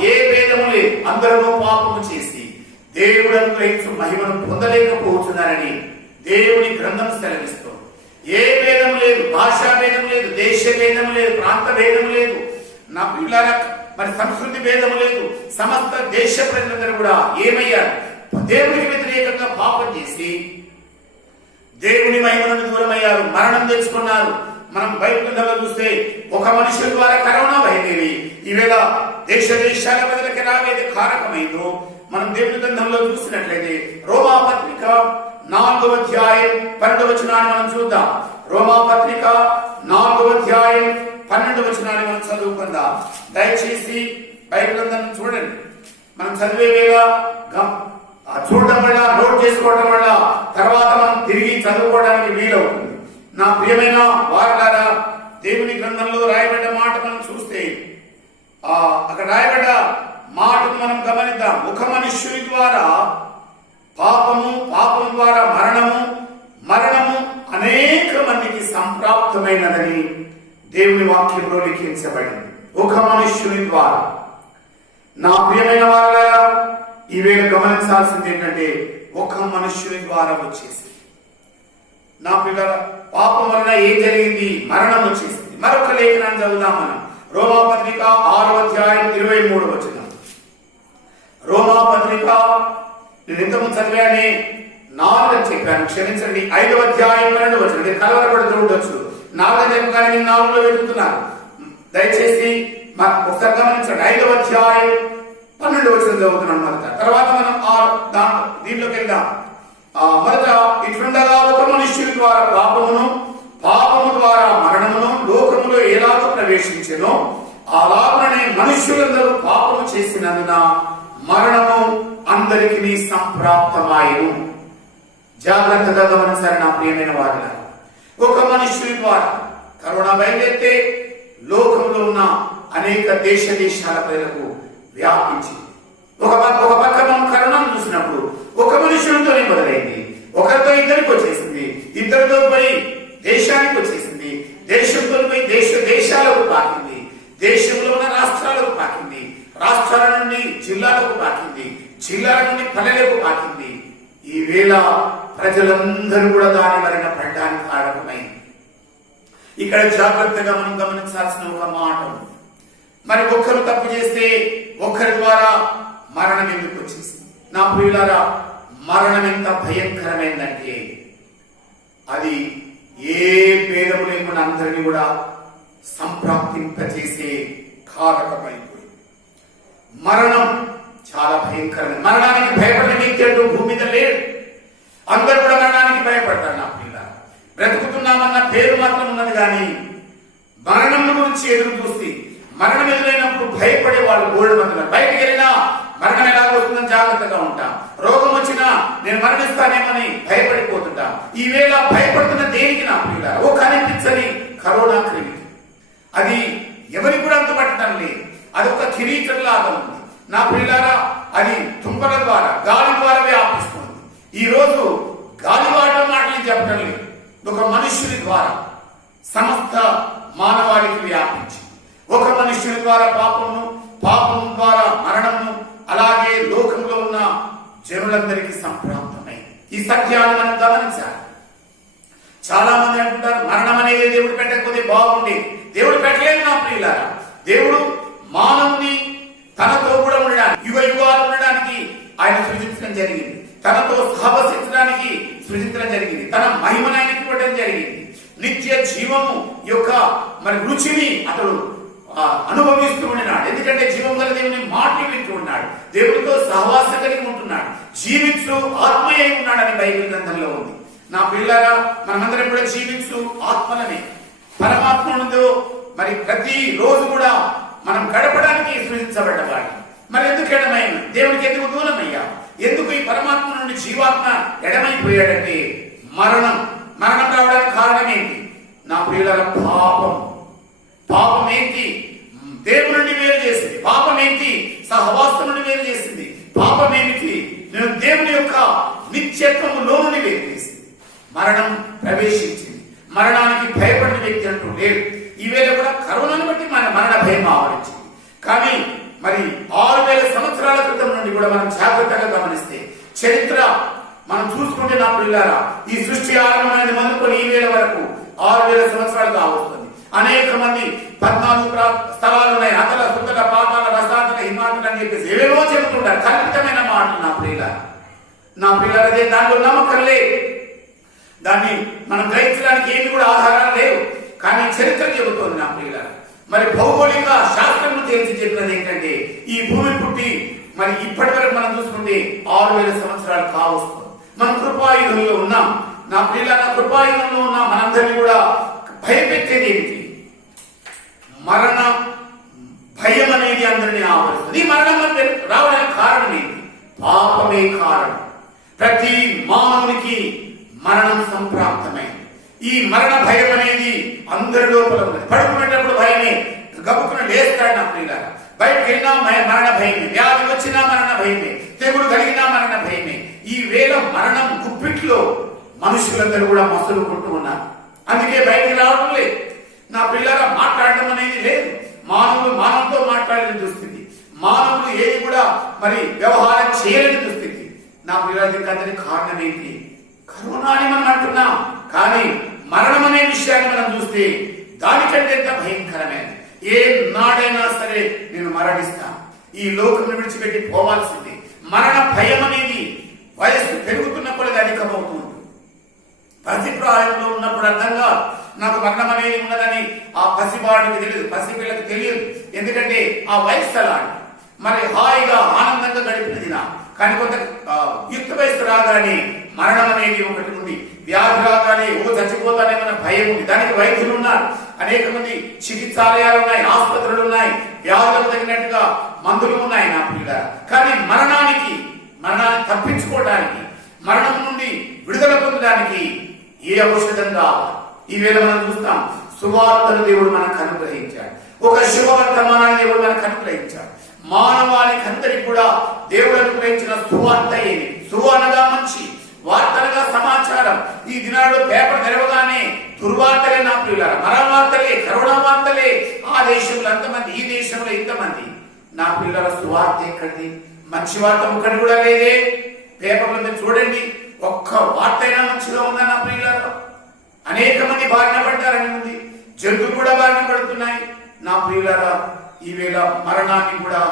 ఏ భేదము లేదు, అందరూ పాపము చేసి దేవుడు అనుగ్రహించు మహిమను పొందలేకపోతున్నారని దేవుని గ్రంథం సెలవిస్తోంది. ఏ భేదం లేదు, భాషా భేదం లేదు, దేశ భేదం లేదు, ప్రాంత భేదం లేదు నా పిల్లల మరి సంస్కృతి భేదం లేదు. సమస్త దేశ ప్రజలందరూ కూడా ఏమయ్యారు? దేవునికి వ్యతిరేకంగా పాపం చేసి దేవుని మహిమను దూరమయ్యారు, మరణం తెచ్చుకున్నారు. మనం బైబిల్ గ్రంథంలో చూస్తే ఒక మనుషుల ద్వారా కరోనా బయలుదేరి ఈవేళ దేశాల ప్రజలకి ఎలాగైతే కారకమైందో మనం దేవుని గ్రంథంలో చూసినట్లయితే రోమాపత్రిక 4వ అధ్యాయం 12వ వచనాన్ని మనం చూద్దాం. రోమాపత్రిక 4వ అధ్యాయం 12వ వచనాన్ని మనం చదువుకుందాం. దయచేసి బైబిల్ గ్రంథం చూడండి. మనం చదివే వేళ చూడటం వల్ల, నోట్ చేసుకోవడం వల్ల తర్వాత మనం తిరిగి చదువుకోవడానికి వీలవుతుంది. నా ప్రియమైన వారలారా, దేవుని గ్రంథంలో రాయబడ్డ మాట మనం చూస్తే అక్కడ రాయబడ్డ మాటను మనం గమనిద్దాం. ఒక మనుష్యుని ద్వారా పాపము, పాపం ద్వారా మరణము, మరణము అనేక మందికి సంప్రాప్తమైనదని దేవుని వాక్యంలో లిఖించబడింది. ఒక మనుష్యుని ద్వారా. నా ప్రియమైన వారలారా, ఈవేళ గమనించాల్సింది ఏంటంటే ఒక మనుష్యుని ద్వారా వచ్చేసింది. నా పిల్లల పాపం వలన ఏం జరిగింది? మరణం వచ్చేసింది. మరొక లేఖనాన్ని చదువుదాం మనం. రోమాపత్రిక 6వ అధ్యాయం 23వ వచనం. రోమాపత్రిక నేను ఇంతకుముందు చదివానే 4 అని చెప్పాను, క్షమించండి. 5వ అధ్యాయం 12వ వచనం. కలవరపడుతూ ఉండొచ్చు. 4 అని చెప్పగానే నేను 4లో వెతుకుతున్నాను. దయచేసి ఒకసారి గమనించండి. 5వ అధ్యాయం 12వ వచనం చదువుతున్నాను మొదట. తర్వాత మనం దీంట్లోకి వెళ్దాం. మొదట ఇట్లుండగా ఒక మనుష్యుని ద్వారా పాపమును, పాపము ద్వారా మరణమును లోకములో ఎలాగో ప్రవేశించెనో అలాగనే మనుష్యులందరూ పాపము చేసినందున మరణము అందరికీ సంప్రాప్తమాయెను. జాగ్రత్తగా గమనించాలి నా ప్రియమైన వారులారా. ఒక మనుష్యుని ద్వారా కరోనా బయలుదేరితే లోకంలో ఉన్న అనేక దేశాల ప్రజలకు వ్యాపించింది. ఒక పక్క మనం కరోనాను చూసినప్పుడు ఒక మనుషులతోనే మొదలైంది, ఒకరితో ఇద్దరికి వచ్చేసింది, ఇద్దరితో పోయి దేశానికి వచ్చేసింది, దేశంతో పోయి దేశాలకు పాకింది, దేశంలో ఉన్న రాష్ట్రాలకు పాకింది, రాష్ట్రాల నుండి జిల్లాలకు పాకింది, జిల్లాల నుండి పల్లెలకు పాకింది. ఈవేళ ప్రజలందరూ కూడా దాని మరిన పడడానికి కారణమైంది. ఇక్కడ జాగ్రత్తగా మనం గమనించాల్సిన ఒక మాట, మరి ఒక్కరు తప్పు చేస్తే ఒక్కరి ద్వారా మరణం ఎందుకు వచ్చేసింది? నా ప్రియులారా, మరణం ఎంత భయంకరమైందంటే అది ఏ భేదము లేకుండా అందరినీ కూడా సంప్రాప్తింపచేసే కారకమైపోయింది. మరణం చాలా భయంకరమైన. మరణానికి భయపడిన వ్యక్తి అంటూ భూమి మీద లేడు. అందరూ కూడా మరణానికి భయపడతారు. నా ప్రియులారా, బ్రతుకుతున్నామన్న పేరు మాత్రం ఉన్నది కానీ మరణం గురించి ఎదురు చూసి మరణం ఎదురైనప్పుడు భయపడే వాళ్ళు గోల్డ్ మందులు. బయటికి వెళ్ళినా మరణం ఎలా వస్తుందని జాగ్రత్తగా ఉంటాం. రోగం వచ్చినా నేను మరణిస్తానేమని భయపడిపోతుంటాం. ఈవేళ భయపడుతున్న దేనికి నా ప్రియులారా? ఓ కనిపించని కరోనా క్రిమి. అది ఎవరికి కూడా అంతుపట్టడం లేదు. అది ఒక కిరీటం లాగా ఉంది నా ప్రియులారా. అది తుంపల ద్వారా, గాలి ద్వారా వ్యాపిస్తుంది. ఈ రోజు గాలివాట మాటలు చెప్పడం లేదు, ఒక మనుష్యుని ద్వారా సమస్త మానవాళికి వ్యాపించి, ఒక మనుష్యుని ద్వారా పాపము, పాపం ద్వారా మరణము, అలాగే లోకంలో ఉన్న జనులందరికీ సంప్రాప్తమై. ఈ సత్యాన్ని మనం గమనించాలి. చాలా మంది అంటుంటారు మరణం అనేది దేవుడు పెట్టకపోతే బాగుండేది. దేవుడు పెట్టలేదు నా ప్రియులారా. దేవుడు మానవుని తనతో కూడా ఉండడానికి, యుగ యుగాలు ఉండడానికి ఆయన సృజించడం జరిగింది. తనతో సహవసించడానికి సృజించడం జరిగింది. తన మహిమనానికి ఇవ్వడం జరిగింది. నిత్య జీవము యొక్క మరి రుచిని అతడు అనుభవిస్తూ ఉన్నాడు. ఎందుకంటే జీవం గల దేవుని మాటలు వింటూ ఉన్నాడు, దేవుడితో సహవాసం కలిగి ఉంటున్నాడు, జీవించు ఆత్మయ్య ఉన్నాడని బైబిల్ గ్రంథంలో ఉంది. నా పిల్లరా, మనమందరం కూడా జీవించు ఆత్మలనే. పరమాత్మతో మరి ప్రతి రోజు కూడా మనం గడపడానికి సృజించబడ్డవాడు. మరి ఎందుకు ఎడమైన దేవునికి ఎందుకు దూరమయ్యా? ఎందుకు ఈ పరమాత్మ నుండి జీవాత్మ ఎడమైపోయాడంటే మరణం రావడానికి కారణం ఏంటి నా ప్రియులారా? పాపం ఏంటి? దేవుని నుండి వేరు చేసింది. పాపం ఏంటి? సహవాసం నుండి వేరు చేసింది. పాపం ఏమిటి? నేను దేవుని యొక్క నిత్యత్వములో నుండి వేరు చేసింది. మరణం ప్రవేశించింది. మరణానికి భయపడిన వ్యక్తి అంటూ లేడు. ఈవేళ కూడా కరోనాను బట్టి మన మరణ భయం ఆవరించింది. కానీ మరి 6000 సంవత్సరాల క్రితం నుండి కూడా మనం జాగ్రత్తగా గమనిస్తే చరిత్ర మనం చూసుకుంటే నా పిల్లారా, ఈ సృష్టి ఆరంభమైనది మొదలుకొని ఈవేళ వరకు 6000 సంవత్సరాలు కావస్తుంది. అనేక మంది 14 స్థలాలు ఉన్నాయి. అతల సుతల పాతాల రసాతల హిమాతలు అని చెప్పేసి ఏవేవో చెబుతుంటారు. కల్పితమైన మాటలు నా పిల్లలు అదే దాంట్లో నమ్మకం లేదు. దాన్ని మనం గ్రహించడానికి ఏమి కూడా ఆధారాలు లేవు. కానీ చరిత్ర చెబుతోంది నా పిల్లలు. మరి భౌగోళిక శాస్త్రం తెలిసి చెప్పినది ఏంటంటే ఈ భూమి పుట్టి మరి ఇప్పటి వరకు మనం చూసుకుంటే 6000 సంవత్సరాలు కావస్తుంది. మనం కృపాయుగంలో ఉన్నాం నా పిల్లల. కృపాయుగంలో ఉన్న మనందరినీ కూడా భయపెట్టేది ఏమిటి? మరణ భయం అనేది అందరినీ ఆవరిస్తుంది. ఈ మరణం రావడానికి కారణం ఏంటి? పాపమే కారణం. ప్రతి మానవునికి మరణం సంప్రాప్తమైంది. ఈ మరణ భయం అనేది అందరి లోపల ఉన్నది. పడుకునేటప్పుడు భయమే, గబుకున లేస్తాడు నా ప్రియులారా. బయటకు వెళ్ళినా మరణ భయమే, వ్యాధి వచ్చినా మరణ భయమే, తెగులు కలిగినా మరణ భయమే. ఈ వేళ మరణం గుప్పిట్లో మనుషులందరూ కూడా మసులుకుంటూ ఉన్నారు. అందుకే బయటికి రావడం లేదు. నా పిల్లల మాట్లాడడం అనేది లేదు. మానవులు మానవులతో మాట్లాడలేని దుస్థితి, మానవులు ఏది కూడా మరి వ్యవహారం చేయలేని దుస్థితి. నా పిల్లలకి అందరికి కారణం ఏంటి? కరోనా అని మనం అంటున్నాం, కానీ మరణం అనే విషయాన్ని మనం చూస్తే దానికంటే ఎంత భయంకరమైన. ఏ నాడైనా సరే నేను మరణిస్తాను, ఈ లోకం విడిచిపెట్టి పోవాల్సిందే. మరణ భయం అనేది వయస్సు పెరుగుతున్న కొలది అధికమవుతూ ఉంటుంది. పసిప్రాయంలో ఉన్నప్పుడు అర్థంగా నాకు మరణం అనేది ఉన్నదని ఆ పసివాడికి తెలియదు, పసిపిల్లకి తెలియదు. ఎందుకంటే ఆ వయస్సు అలాంటి. మరి హాయిగా ఆనందంగా గడిపినది నా. కానీ కొంత యుక్త వయస్సు రాగానే మరణం అనేది ఒకటి ఉంది. వ్యాధి రాగానే చచ్చిపోతానేమన్న భయం ఉంది. దానికి వైద్యులు ఉన్నారు, అనేక మంది చికిత్సాలయాలు ఉన్నాయి, ఆసుపత్రులు ఉన్నాయి, వ్యాధులకు తగినట్టుగా మందులు ఉన్నాయి నా పిల్లల. కానీ మరణాన్ని తప్పించుకోవడానికి, మరణం నుండి విడుదల పొందడానికి ఏ ఔషధం కావాలి? ఈవేళ మనం చూస్తాం, సువార్తను దేవుడు మనకు అనుగ్రహించాడు. ఒక శుభవర్తమానాన్ని దేవుడు మనకు అనుగ్రహించాడు. మానవాళికి అందరికి కూడా దేవుడు అనుగ్రహించిన సువార్త ఏమి? సువార్తగా మంచి వార్తలుగా సమాచారం. ఈ దినాల్లో పేపర్ తెరవగానే దుర్వార్తలే నా ప్రియులారా, మరణ వార్తలే, కరోనా వార్తలే. ఆ దేశంలో అంతమంది, ఈ దేశంలో ఇంతమంది. నా పిల్లల సువార్త ఎక్కడిది? మంచి వార్త ఒక్కటి కూడా లేదే. పేపర్లో మీరు చూడండి, ఒక్క వార్త అయినా మంచిగా ఉందా నా ప్రియులారా? అనేక మంది బారిన పడ్డారని ఉంది, జంతువులు కూడా బారిన పడుతున్నాయి నా ప్రియులారా. ఈవేళ మరణాన్ని కూడా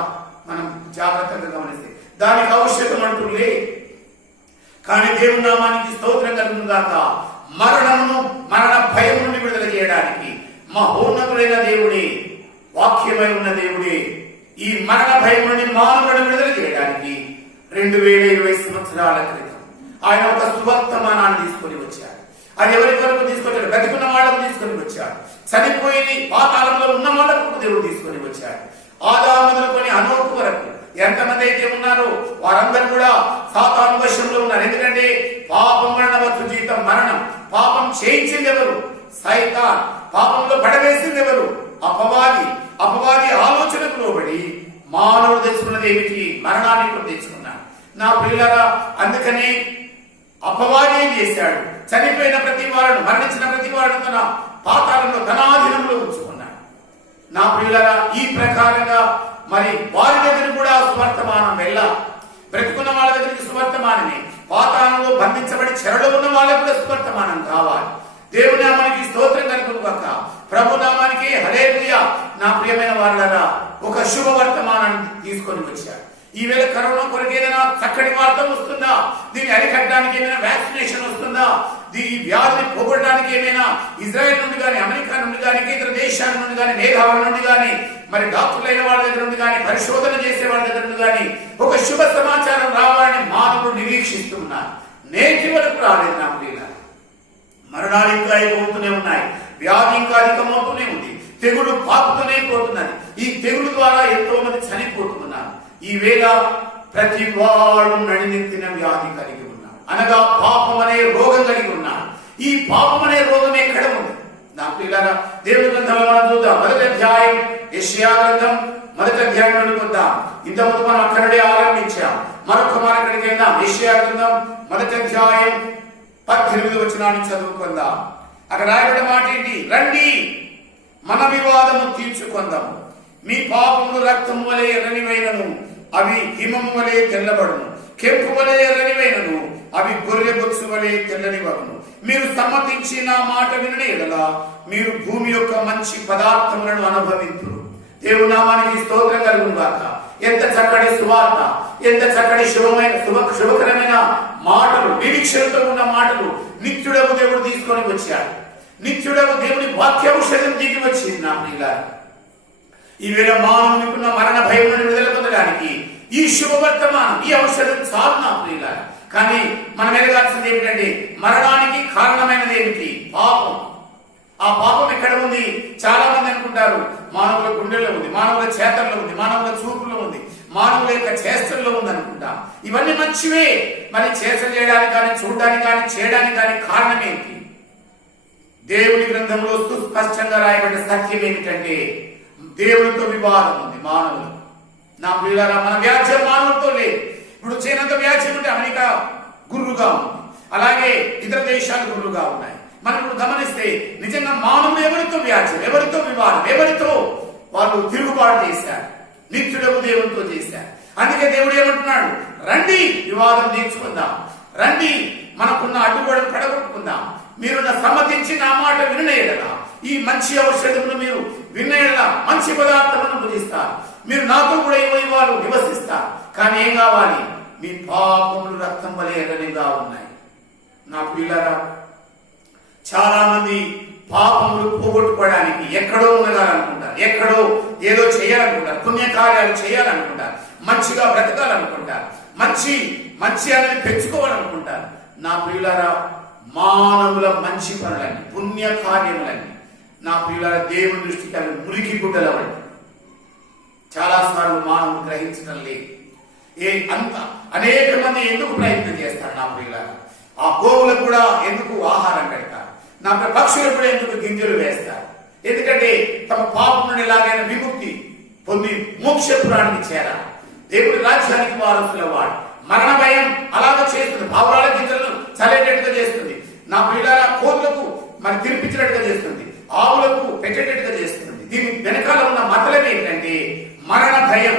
మనం జాగ్రత్తగా గమనిస్తే దానికి ఔషధం అంటూ లే. కానీ దేవుని నామానికి స్తోత్రం కలుగుగాక. మరణ భయం నుండి విడుదల చేయడానికి మహోన్నతుడైన దేవుడే, వాక్యమై ఉన్న దేవుడే ఈ మరణ భయం నుండి మానవుడిని విడుదల చేయడానికి 2020 సంవత్సరాల క్రితం ఆయన ఒక సువర్తమానాన్ని తీసుకొని వచ్చాడు. అది ఎవరి కొరకు తీసుకొచ్చాడు? బ్రతికున్న వాళ్ళకు తీసుకొని వచ్చాడు. చనిపోయి పాతాళంలో ఉన్న వాళ్ళకు దేవుడు తీసుకొని వచ్చాడు. ఆదాము మొదలుకొని హనోకు వరకు ఎంతమంది అయితే ఉన్నారో వారందరూ కూడా సాతాను వశంలో ఉన్నారు. ఎందుకంటే పాపం వలన వచ్చు జీతం మరణం. పాపం చేయించింది ఎవరు? సైతాన్. పాపంలో పడవేసింది ఎవరు? అపవాది. అపవాది ఆలోచనకు లోబడి మానవుడు తెచ్చుకున్నది ఏమిటి? మరణాన్ని కూడా తెచ్చుకున్నాడు నా పిల్లరా. అందుకనే అపవాది ఏం చేశాడు? చనిపోయిన ప్రతి వాడు, మరణించిన ప్రతి వాడు తన పాతాళంలో, తన ఆధీనంలో ఉంచుకున్నాడు నా పిల్లరా. ఈ ప్రకారంగా మరి వారి దగ్గర కూడా సువర్తమానం వెళ్ళ. బ్రతుకున్న వాళ్ళ దగ్గరికి సువర్తమానమే. పాతాళంలో బంధించబడి చెరలో ఉన్న వాళ్ళకు కూడా సువర్తమానం కావాలి. దేవుని నామానికి స్తోత్రం కలుగుగాక. ప్రభు నామానికి హల్లెలూయా. నా ప్రియమైన వాళ్ళరా, ఒక శుభవర్తమానాన్ని తీసుకొని వచ్చాడు. ఈవేళ కరోనా కొరకు ఏదైనా చక్కటి వార్త వస్తుందా? దీన్ని అరికట్టడానికి ఏమైనా వ్యాక్సినేషన్ వస్తుందా? ఈ వ్యాధిని పోగొట్టడానికి ఏమైనా ఇజ్రాయెల్ నుండి కానీ, అమెరికా నుండి కానీ, ఇతర దేశాల నుండి కానీ, మేఘాల నుండి కానీ, మరి డాక్టర్లైన వాళ్ళ దగ్గర నుండి కానీ, పరిశోధన చేసే వాళ్ళ దగ్గర నుండి కానీ ఒక శుభ సమాచారం రావాలని మానవుడు నిరీక్షిస్తున్నారు. నేటి వరకు రాలేదు నా ప్రియుల. మరణాలు ఇంకా అయిపోతూనే ఉన్నాయి, వ్యాధి ఇంకా అధికమవుతూనే ఉంది, తెగులు పాకుతూనే పోతున్నది. ఈ తెగులు ద్వారా ఎంతో మంది చనిపోతున్నారు. ఈవేళ ప్రతి వాడు నడినెత్తిన వ్యాధి కలిగి ఉన్నాడు, అనగా పాపం అనే రోగం కలిగి ఉన్నాడు. ఈ పాపం అనే రోగం ఎక్కడ ఉంది నా పిల్లల? దేవుని గ్రంథంలో మనం చూద్దాం. 1వ అధ్యాయం యెషయా గ్రంథం 1వ అధ్యాయంలోకి వద్దాం. ఇంతకుముందు మనం అక్కడే ఆరంభించాం. మరొక మాట అక్కడికి వెళ్దాం. యెషయా గ్రంథం 1వ అధ్యాయం 18వ వచనాన్ని చదువుకుందాం. అక్కడ రాయబడిన మాట ఏంటి? రండి, మన వివాదము తీర్చుకుందాం. మీ పాపములు రక్తము వలె ఎర్రనివైనను అవి హిమము వలె తెల్లబడును, కెంపు వలె ఎర్రనివైనను అవి గొర్రె బొత్సు వలె తెల్లనివగును. మీరు సమ్మతించి నా మాట వినని ఎడల మీరు భూమి యొక్క మంచి పదార్థములను అనుభవింతురు. దేవుని నామానికి స్తోత్రం కలుగుగాక. ఎంత చక్కటి సువార్త, ఎంత చక్కటి శుభకరమైన మాటలు, నిరీక్షణతో ఉన్న మాటలు నిత్యుడకు దేవుడు తీసుకొని వచ్చాడు. నిత్యుడకు దేవుని వాక్యౌషధం దిగి వచ్చింది నా ప్రియులారా. ఈవేళ మానవునికున్న మరణ భయం నుండి విడుదల పొందడానికి ఈ శుభవర్తమానం, ఈ ఔషధం చాలు నా ప్రియులారా. కానీ మనం ఎరగాల్సింది ఏమిటంటే మరణానికి కారణమైనది ఏమిటి? పాపం. ఆ పాపం ఎక్కడ ఉంది? చాలా మంది అనుకుంటారు మానవుల గుండెల్లో ఉంది, మానవుల చేతల్లో ఉంది, మానవుల చూపులో ఉంది, మానవుల యొక్క చేష్టల్లో ఉంది అనుకుంటాం. ఇవన్నీ మంచివే. మరి చేయడానికి కానీ, చూడడానికి కానీ, చేయడానికి కానీ కారణం ఏంటి? దేవుని గ్రంథంలో సుస్పష్టంగా రాయబడిన సత్యం ఏమిటంటే, దేవునితో వివాదం ఉంది మానవులు. నా ప్రియులారా, మన వ్యాజ్యం మానవులతో లేదు. ఇప్పుడు చైనాతో వ్యాజ్యం ఉంటే అమెరికా గుర్రుగా ఉంది, అలాగే ఇతర దేశాలు గుర్రుగా ఉన్నాయి. మనం ఇప్పుడు గమనిస్తే నిజంగా మానవులు ఎవరితో వ్యాజ్యం, ఎవరితో వివాదం, ఎవరితో వాళ్ళు తిరుగుబాటు చేశారు? నిత్యుడకు దేవునితో చేశారు. అందుకే దేవుడు ఏమంటున్నాడు? రండి వివాదం తీర్చుకుందాం, రండి మనకున్న అడ్డుగోడలు పడగొట్టుకుందాం. మీరు సమ్మతించి నా మాట వినయడలా, ఈ మంచి ఔషధమును మీరు వినయడలా మంచి పదార్థములను భుజిస్తారు. మీరు నాతో కూడా ఇవాళ నివసిస్తారు. కానీ ఏం కావాలి? మీ పాపములు రక్తం వలె ఎర్రనిగా ఉన్నాయి. నా పిల్లరా, చాలా మంది పాపములు పోగొట్టుకోవడానికి ఎక్కడో ఉండగాలనుకుంటారు, ఎక్కడో ఏదో చేయాలనుకుంటారు, పుణ్యకార్యాలు చేయాలనుకుంటారు, మంచిగా బ్రతకాలనుకుంటారు, మంచి మంచి అనేది పెంచుకోవాలనుకుంటారు. నా ప్రియులారా, మానవుల మంచి పనులన్నీ, పుణ్య కార్యములన్నీ నా ప్రియులారా దేవుని దృష్టికి అవి మురికి గుడ్డల వంటి. చాలా సార్లు మానవులు గ్రహించడం లేదు. అంత అనేక మంది ఎందుకు ప్రయత్నం చేస్తారు? నా ప్రియులారా, ఆ గోవులకు కూడా ఎందుకు ఆహారం పెడతారు? నా పక్షులకు కూడా ఎందుకు గింజలు వేస్తారు? ఎందుకంటే తమ పాపం నుండి ఎలాగైనా విముక్తి పొంది మోక్షపురానికి చేరాలి, దేవుడి రాజ్యానికి వారసుల వాడు. మరణ భయం అలాగ చేస్తుంది, పావురాల గింజలను చల్లేటట్టుగా చేస్తుంది. నా పిల్లల కోతులకు మరి తినిపించినట్టుగా చేస్తుంది, ఆవులకు పెట్టేటట్టుగా చేస్తుంది. దీని వెనకాల ఉన్న మతలం ఏంటంటే మరణ భయం.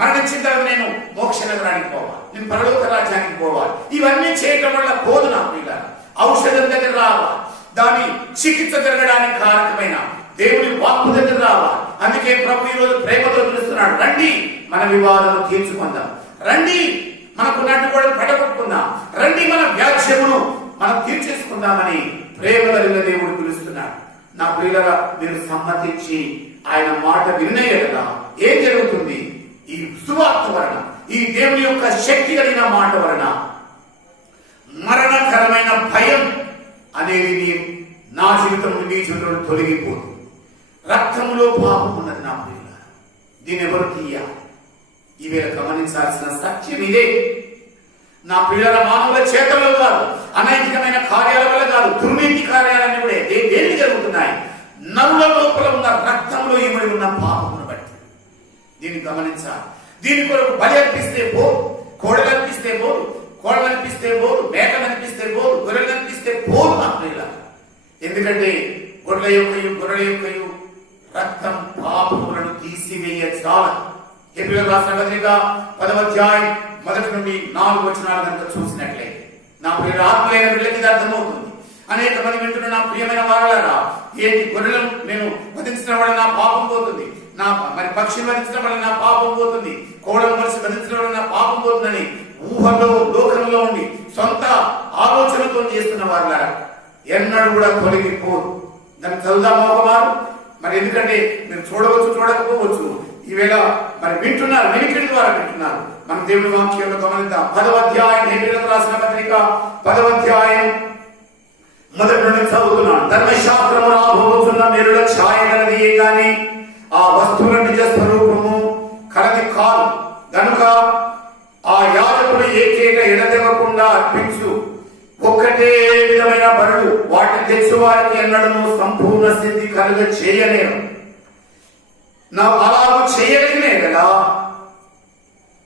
మరణించిన తర్వాత నేను మోక్ష నగరానికి పోవాలి, నేను పరలోక రాజ్యానికి పోవాలి. ఇవన్నీ చేయటం వల్ల పోదు. నా పిల్లల ఔషధం దగ్గర రావాలి, దాని చికిత్స జరగడానికి కారకమైన దేవుని వాక్కు దగ్గర రావాలి. అందుకే ప్రభు ఈరోజు ప్రేమతో పిలుస్తున్నాడు, రండి మన వివాదం తీర్చుకుందాం, రండి మనకు నట్టుకోవడం పడగొట్టుకుందాం, రండి మన వ్యాజ్యమును మనం తీర్చేసుకుందామని ప్రేమ కలిగిన దేవుడు పిలుస్తున్నాడు. నా ప్రియులరా, మీరు సమ్మతించి ఆయన మాట వినే కదా ఏం జరుగుతుంది? ఈ సువార్త వలన, ఈ దేవుని యొక్క శక్తి కలిగిన మాట వలన మరణకరమైన భయం అనేది నా జీవితంలో, నీ జీవితంలో తొలగిపోతుంది. రక్తంలో పాపం ఉన్నది. నా ప్రియులారా, దీన్ని ఎవరు తీయాలి? ఈవేళ గమనించాల్సిన సత్యం ఇదే. నా ప్రియులారా, మానవుల చేతల్లో కాదు, అనైతికమైన కార్యాల వల్ల కాదు, దుర్నీతి కార్యాలన్నీ కూడా దేనికి జరుగుతున్నాయి? నరుల లోపల ఉన్న రక్తంలో ఇమిడి ఉన్న పాపమును బట్టి. దీన్ని గమనించాలి. దీని కొరకు బలి అర్పిస్తే పోదు, కోడలు అర్పిస్తే పోదు, కోడలు అనిపిస్తే పోదు, మేకలు అనిపిస్తే పోదు, గొర్రెలు అనిపిస్తే పోదు. నా ప్రియులారా, ఎందుకంటే గొర్రెల యొక్కయు రక్తం పాపములను తీసివేయ చాలా. హెబ్రీయులకు రాసిన పత్రిక 10వ అధ్యాయం 1 నుండి 4 వచనాలు కనుక చూసినట్లయితే నా ప్రియుల ఆత్మలైన వీళ్ళకి ఇది అర్థమవుతుంది. అనేక మంది వింటున్న నా ప్రియమైన వారలారా, ఏంటి గొర్రెలను నేను వధించడం వల్ల నా పాపం పోతుంది, నా మరి పక్షిని వధించడం వల్ల నా పాపం పోతుంది, కోడలు మనిషి వధించడం వల్ల నా పాపం పోతుందని ఊహలో లోకంలో ఉండి సొంత ఆలోచనతో చేస్తున్న వారలారా, ఎన్నడూ కూడా తొలగిపోదు. దాన్ని చదువుదామా ఒకమారు? మరి ఎందుకంటే మీరు చూడవచ్చు, చూడకపోవచ్చు. ఈవేళ మరి వింటున్నారు, వినికిడి ద్వారా వింటున్నారు. మన దేవుని వాక్యంలో గమనిద్దాం. 10వ అధ్యాయం, హెబ్రీయులకు రాసిన పత్రిక 10వ అధ్యాయం 1 నుండి చదువుతున్నాను. ధర్మశాస్త్రము రాబోతున్న మెరుల ఛాయ కలదియే గాని ఆ వస్తువుల నిజ స్వరూపము కలది కాదు గనుక ఆ యాజకుడు ఏకేక ఎడతెగకుండా అర్పించు ఒక్కటే విధమైన బరులు వాటిని తెచ్చువారికి ఎన్నడూ సంపూర్ణ సిద్ధి కలుగ చేయలేరు. నా అలాగూ చేయగలిగినే కదా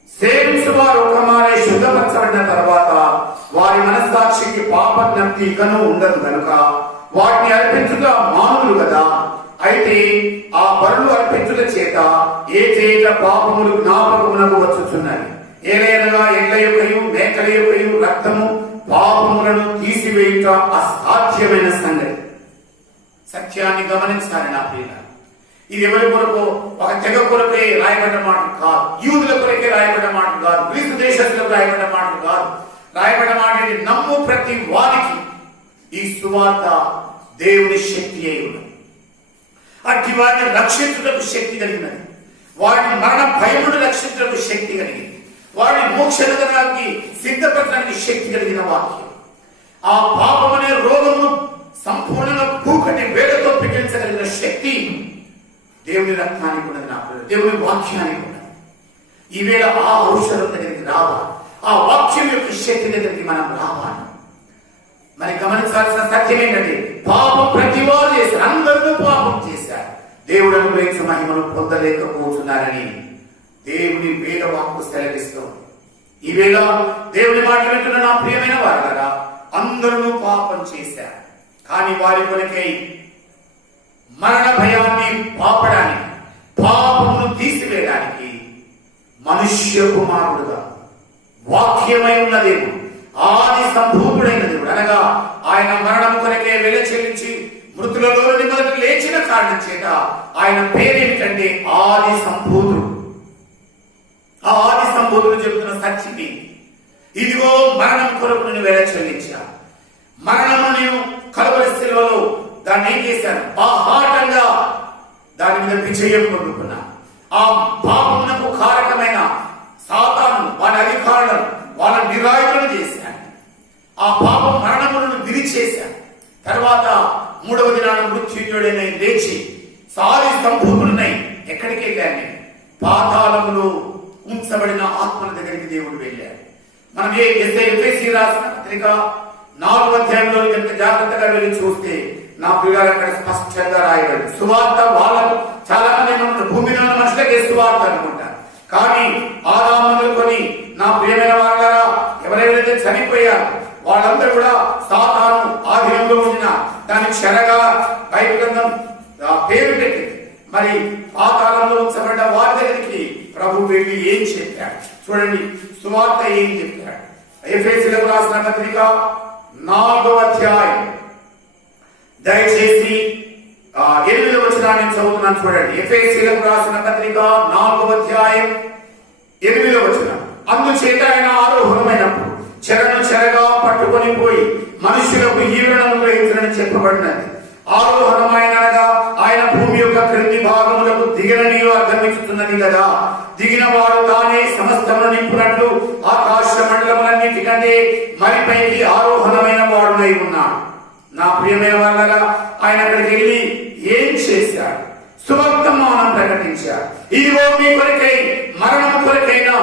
సేవించు వారు ఒకమారే శుద్ధపరచబడిన తర్వాత వారి మనస్సాక్షికి పాప జ్ఞప్తి ఇకను ఉండదు కనుక వాటిని అర్పించుట మానులు కదా. అయితే ఆ బరులు అర్పించుట చేత ఏ చేత పాపములు జ్ఞాపకమునకు వచ్చుచున్నది. ఏలైనగా ఎడ్ల యొక్కయు మేకల యొక్కయు రక్తము పాపములను తీసివేయుట అసాధ్యమైన సంగతి. సత్యాన్ని గమనించాలి నా ప్రియులారా. ఇది ఎవరి కొరకు? ఒక తెగ కొరకే రాయబడ్డ మాట కాదు, యూదుల కొరకే రాయబడ్డ మాట కాదు, గ్రీసు దేశస్తులకు రాయబడ్డ మాట కాదు. రాయబడ్డ మాట నమ్ము ప్రతి వారికి ఈ సువార్త దేవుని శక్తి అయి ఉన్నది. అట్టి వారిని రక్షించుటకు శక్తి కలిగినది, వారిని మరణ భయమును రక్షించుటకు శక్తి కలిగింది, వారిని మోక్ష నగరానికి సిద్ధపరచడానికి శక్తి కలిగిన వాక్యం. ఆ పాపం అనే రోగమును సంపూర్ణంగా కూకటి వేలతో పిగించగలిగిన శక్తి దేవుని రక్తానికి ఉన్నది. నా దేవుని వాక్యానికి ఉన్నది. ఈవేళ ఆ ఔషధం దగ్గరికి రావాలి, ఆ వాక్యం యొక్క శక్తి దగ్గరికి మనం రావాలి. మరి గమనించాల్సిన సత్యం ఏంటంటే పాపం ప్రతి వారు చేశారు, అందరూ పాపం చేశారు, దేవుడు అనుగ్రహించిన మహిమను పొందలేకపోతున్నారని దేవుని వేద వాక్కు సెలవిస్తోంది. ఈ వేళ దేవుని మాట వింటున్న నా ప్రియమైన వారలారా, అందరూ పాపం చేశారు, కానీ వారి కొరకై మరణ భయాన్ని పాపడానికి, పాపమును తీసివేయడానికి మనుష్య కుమారుడుగా వాక్యమై ఉన్న దేవుడు, ఆది సంభూతుడైన దేవుడు అనగా ఆయన మరణం కొరకే వెల చెల్లించి మృతులలో నుండి మొదటి లేచిన కారణం చేత ఆయన పేరేమిటంటే ఆది సంభూతుడు. ఆ ఆది సంభూతుడు చెబుతున్న సత్యం ఇదిగో మరణం కొరకు నేను వెల చెల్లించా, మరణము నేను కలువరి శిలువలో దాన్ని ఏం చేశాను, బాహాటంగా దాని మీద విజయం పొందుకున్నా. ఆ పాపమునకు కారకమైన సాతాను వారి అధికారులను వాళ్ళ నిరాయుధులను చేశాను. ఆ పాపం మరణములను విరిచేశాను. తర్వాత మూడవ దినాన మృత్యుంజయుడైన లేచి సారి సంభూతుడునై ఎక్కడికి వెళ్ళాను, పాతాళములో ఉంచబడిన ఆత్మల దగ్గరికి దేవుడు వెళ్ళాడు. మనం ఎఫెసీ రాసిన పత్రిక 4వ అధ్యాయంలో ఎంత జాగ్రత్తగా వెళ్ళి చూస్తే నా ప్రియులారా అక్కడ స్పష్టంగా రాయబడింది. సువార్త వాళ్ళకు చాలా మంది భూమిలో ఉన్న మనుషులకే సువార్త అనుకుంటారు, కానీ ఆదాము మొదలుకొని నా ప్రియమైన వాళ్ళారా ఎవరెవరైతే చనిపోయారు వాళ్ళందరూ కూడా సాతాను ఆధీనంలో ఉండిన దాని చెరగా బైబిల్ గ్రంథం పేరు పెట్టి మరి పాతాళంలో ఉంచబడ్డ వారి దగ్గరికి ప్రభు వెళ్ళి ఏం చెప్పాడు చూడండి. సువార్త ఏం చెప్పాడు? ఎఫెసీయులకు రాసిన పత్రిక 4వ అధ్యాయం దయచేసి 8వ వచనాన్ని చదువుతున్నాను చూడండి. ఎఫెసీయులకు రాసిన పత్రిక 4వ అధ్యాయం 8వ వచనం. అందుచేత ఆయన ఆరోహణమైనప్పుడు చెరను చెరగా పట్టుకొని పోయి మనుషులకు ఈవెనను అనుగ్రహించడని చెప్పబడినది. ఆరోహణమైనగా ఆయన భూమి యొక్క క్రింది భాగములకు దిగనని అర్థమిస్తున్నది కదా. దిగిన వాడు తానే సమస్తమును నింపునట్లు ఆకాశ మండలములన్నిటికంటే మరి పైకి ఆరోహణమైన వాడునై ఉన్నాడు. నా ప్రియమైన వాళ్ళ ఆయన అక్కడికి వెళ్ళి ఏం చేశాడు? సువర్తమానం ప్రకటించాడు. ఇదిగో మీ కొరకై మరణం కొరకైనా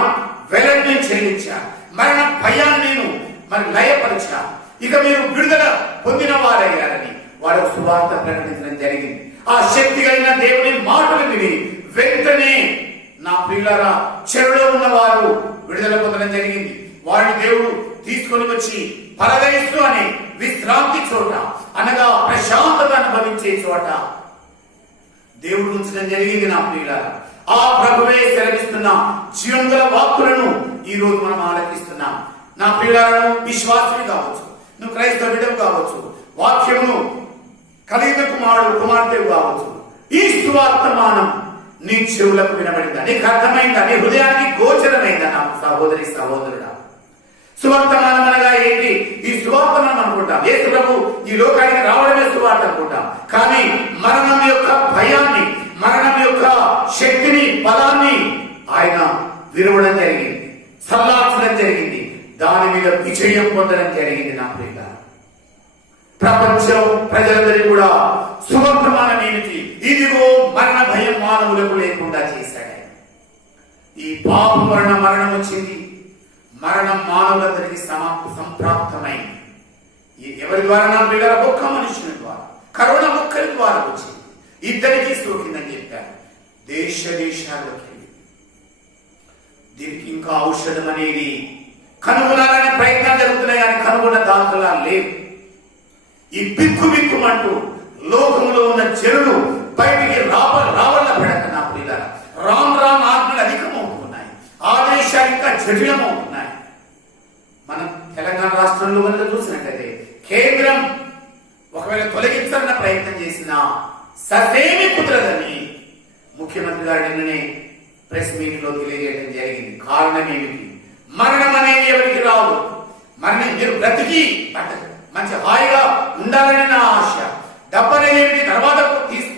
వెలని చెల్లించా, మరణ భయాన్ని నేను మరి లయపరిచా, ఇక మీరు విడుదల పొందిన వారయ్యారని వారు సువార్త ప్రకటించడం జరిగింది. ఆ శక్తి కలిగిన దేవుని మాటలు విని వెంటనే నా ప్రియులారా చెరులో ఉన్న వారు విడుదల పొందడం జరిగింది. వారిని దేవుడు తీసుకొని వచ్చి పరదైసు అనే విశ్రాంతి చోట అనగా ప్రశాంతత అనుభవించే చోట దేవుడు ఉంచడం జరిగింది. నా ప్రియులారా ఆ ప్రభువే సెలవిస్తున్న జీవంగల వాక్కులను ఈ రోజు మనం ఆలకిస్తున్నాం. నా ప్రియులారా విశ్వాసులు కావచ్చు, నువ్వు క్రైస్తవ బిడ్డవు కావచ్చు, వాక్యమును కలిగిన కుమార్తెవు కావచ్చు, ఈ సువార్తమానం నీ చెవులకు వినబడిందా? నీకు అర్థమైందా? నీ హృదయానికి గోచరమైందా? నా సహోదరి సహోదరుడా, సువార్తమానం అనగా ఏంటి? ఈ సువార్తమానం అనుకుంటాం, యేసు ప్రభు ఈ లోకానికి రావడమే సువార్త అనుకుంటాం, కానీ మరణం యొక్క భయాన్ని, మరణం యొక్క శక్తిని, బలాన్ని ఆయన విరవడం జరిగింది, సల్లార్చడం జరిగింది, దాని మీద విజయం పొందడం జరిగింది. నా ప్రియుల ప్రపంచం ప్రజలందరికీ కూడా సువర్తమానం ఏమిటి? ఇదిగో మరణ భయం మానవులకు లేకుండా చేశాడు. ఈ పాప మరణం వచ్చింది, మరణం మానవులందరికీ సంప్రాప్తమైంది. ఎవరి ద్వారా? నా పిల్లల ఒక్క మనుషుని ద్వారా, కరోనా ఒక్కరి ద్వారా వచ్చింది, ఇద్దరికీ సోకిందని చెప్పారు. దేశాల్లోకి దీనికి ఇంకా ఔషధం అనేది కనుగొనాలనే ప్రయత్నాలు జరుగుతున్నాయి, కానీ కనుగొన్న దాఖలాలు లేవు. ఈ బిక్కుమంటూ లోకంలో ఉన్న జనులు బయటికి రావల్ల పడక నా ప్రియుల రాను ఆజ్ఞలు అధికమవుతున్నాయి, ఆదేశాలు ఇంకా జటిలమవుతున్నాయి. మనం తెలంగాణ రాష్ట్రంలో కనుక చూసినట్లయితే కేంద్రం ఒకవేళ తొలగించాలన్న ప్రయత్నం చేసిన ససేమి కుదరదని ముఖ్యమంత్రి గారు నిన్ననే ప్రెస్ మీట్ లో తెలియజేయడం జరిగింది. కారణం ఏమిటి? మరణం అనేది ఎవరికి రాదు. మరణం మీరు బ్రతికి మంచి హాయిగా ఉండాలని నా ఆశ. డబ్బు అనేది ఏమిటి? తర్వాత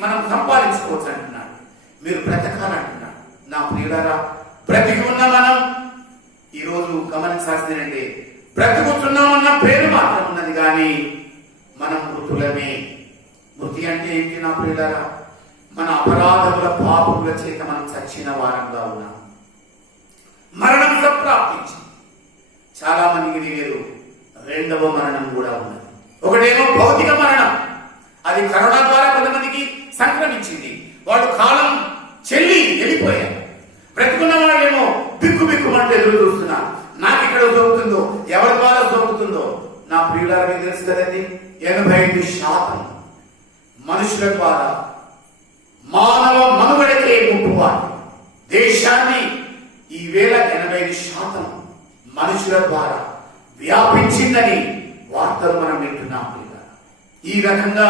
మనం సంపాదించుకోవచ్చు అంటున్నాడు. మీరు బ్రతకాలంటున్నాడు. నా ప్రియులారా బ్రతికి ఉన్న మనం ఈరోజు గమనించాల్సిందంటే బ్రతుకుతున్నామన్న పేరు మాత్రం ఉన్నది, కానీ మనం మృతులమే. మృతి అంటే ఏంటి? నా ప్రియులారా మన అపరాధముల పాపముల చేత మనం చచ్చిన వారంగా ఉన్నాం. మరణం సంప్రాప్తించి చాలా మందికి తెలియదు, రెండవ మరణం కూడా ఉన్నది. ఒకటేమో భౌతిక మరణం, అది కరోనా ద్వారా కొంతమందికి సంక్రమించింది. వాళ్ళు కాలం చెల్లి వెళ్ళిపోయారు. బ్రతుకున్న వాళ్ళేమో బిక్కు బిక్కుమంటూ ఎదురు చూస్తున్నారు, నాకు ఇక్కడ సోకుతుందో, ఎవరి ద్వారా సోకుతుందో. నా ప్రియులారా, మీకు తెలుసు కదండి, 85% మనుషుల ద్వారా మానవ మనుగడకే ముప్పువాడు. దేశాన్ని ఈవేళ 85% మనుషుల ద్వారా వ్యాపించిందని వార్తలు మనం వింటున్నాం. ఈ రకంగా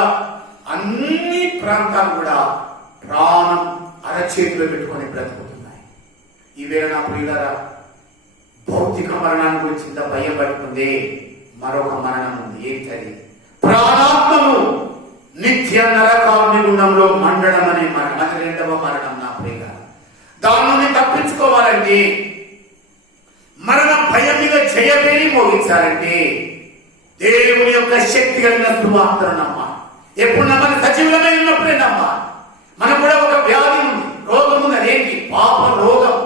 అన్ని ప్రాంతాలు కూడా ప్రాణం అరచేతిలో పెట్టుకొని బ్రతుకుతున్నాయి. ఈవేళ నా ప్రియులారా, భౌతిక మరణాన్ని గురించి ఇంత భయం పట్టుకుందే, మరొక మరణం ఉంది. ఏంటది? ప్రాణాత్మను నిత్య నరకాగ్ని గుండంలో మండడం అనే మరణం. అది రెండవ మరణం నా ప్రియులారా. దాని నుండి తప్పించుకోవాలంటే, మరణ భయం మీద జయపేరి మోగించాలంటే దేవుని యొక్క శక్తి కలిగిన సువార్తను నమ్మాలి. ఎప్పుడు నమ్మని? సజీవులమై ఉన్నప్పుడే నమ్మాలి. మనకు కూడా ఒక వ్యాధి ఉంది, రోగం ఉంది. అదేంటి? పాప రోగం.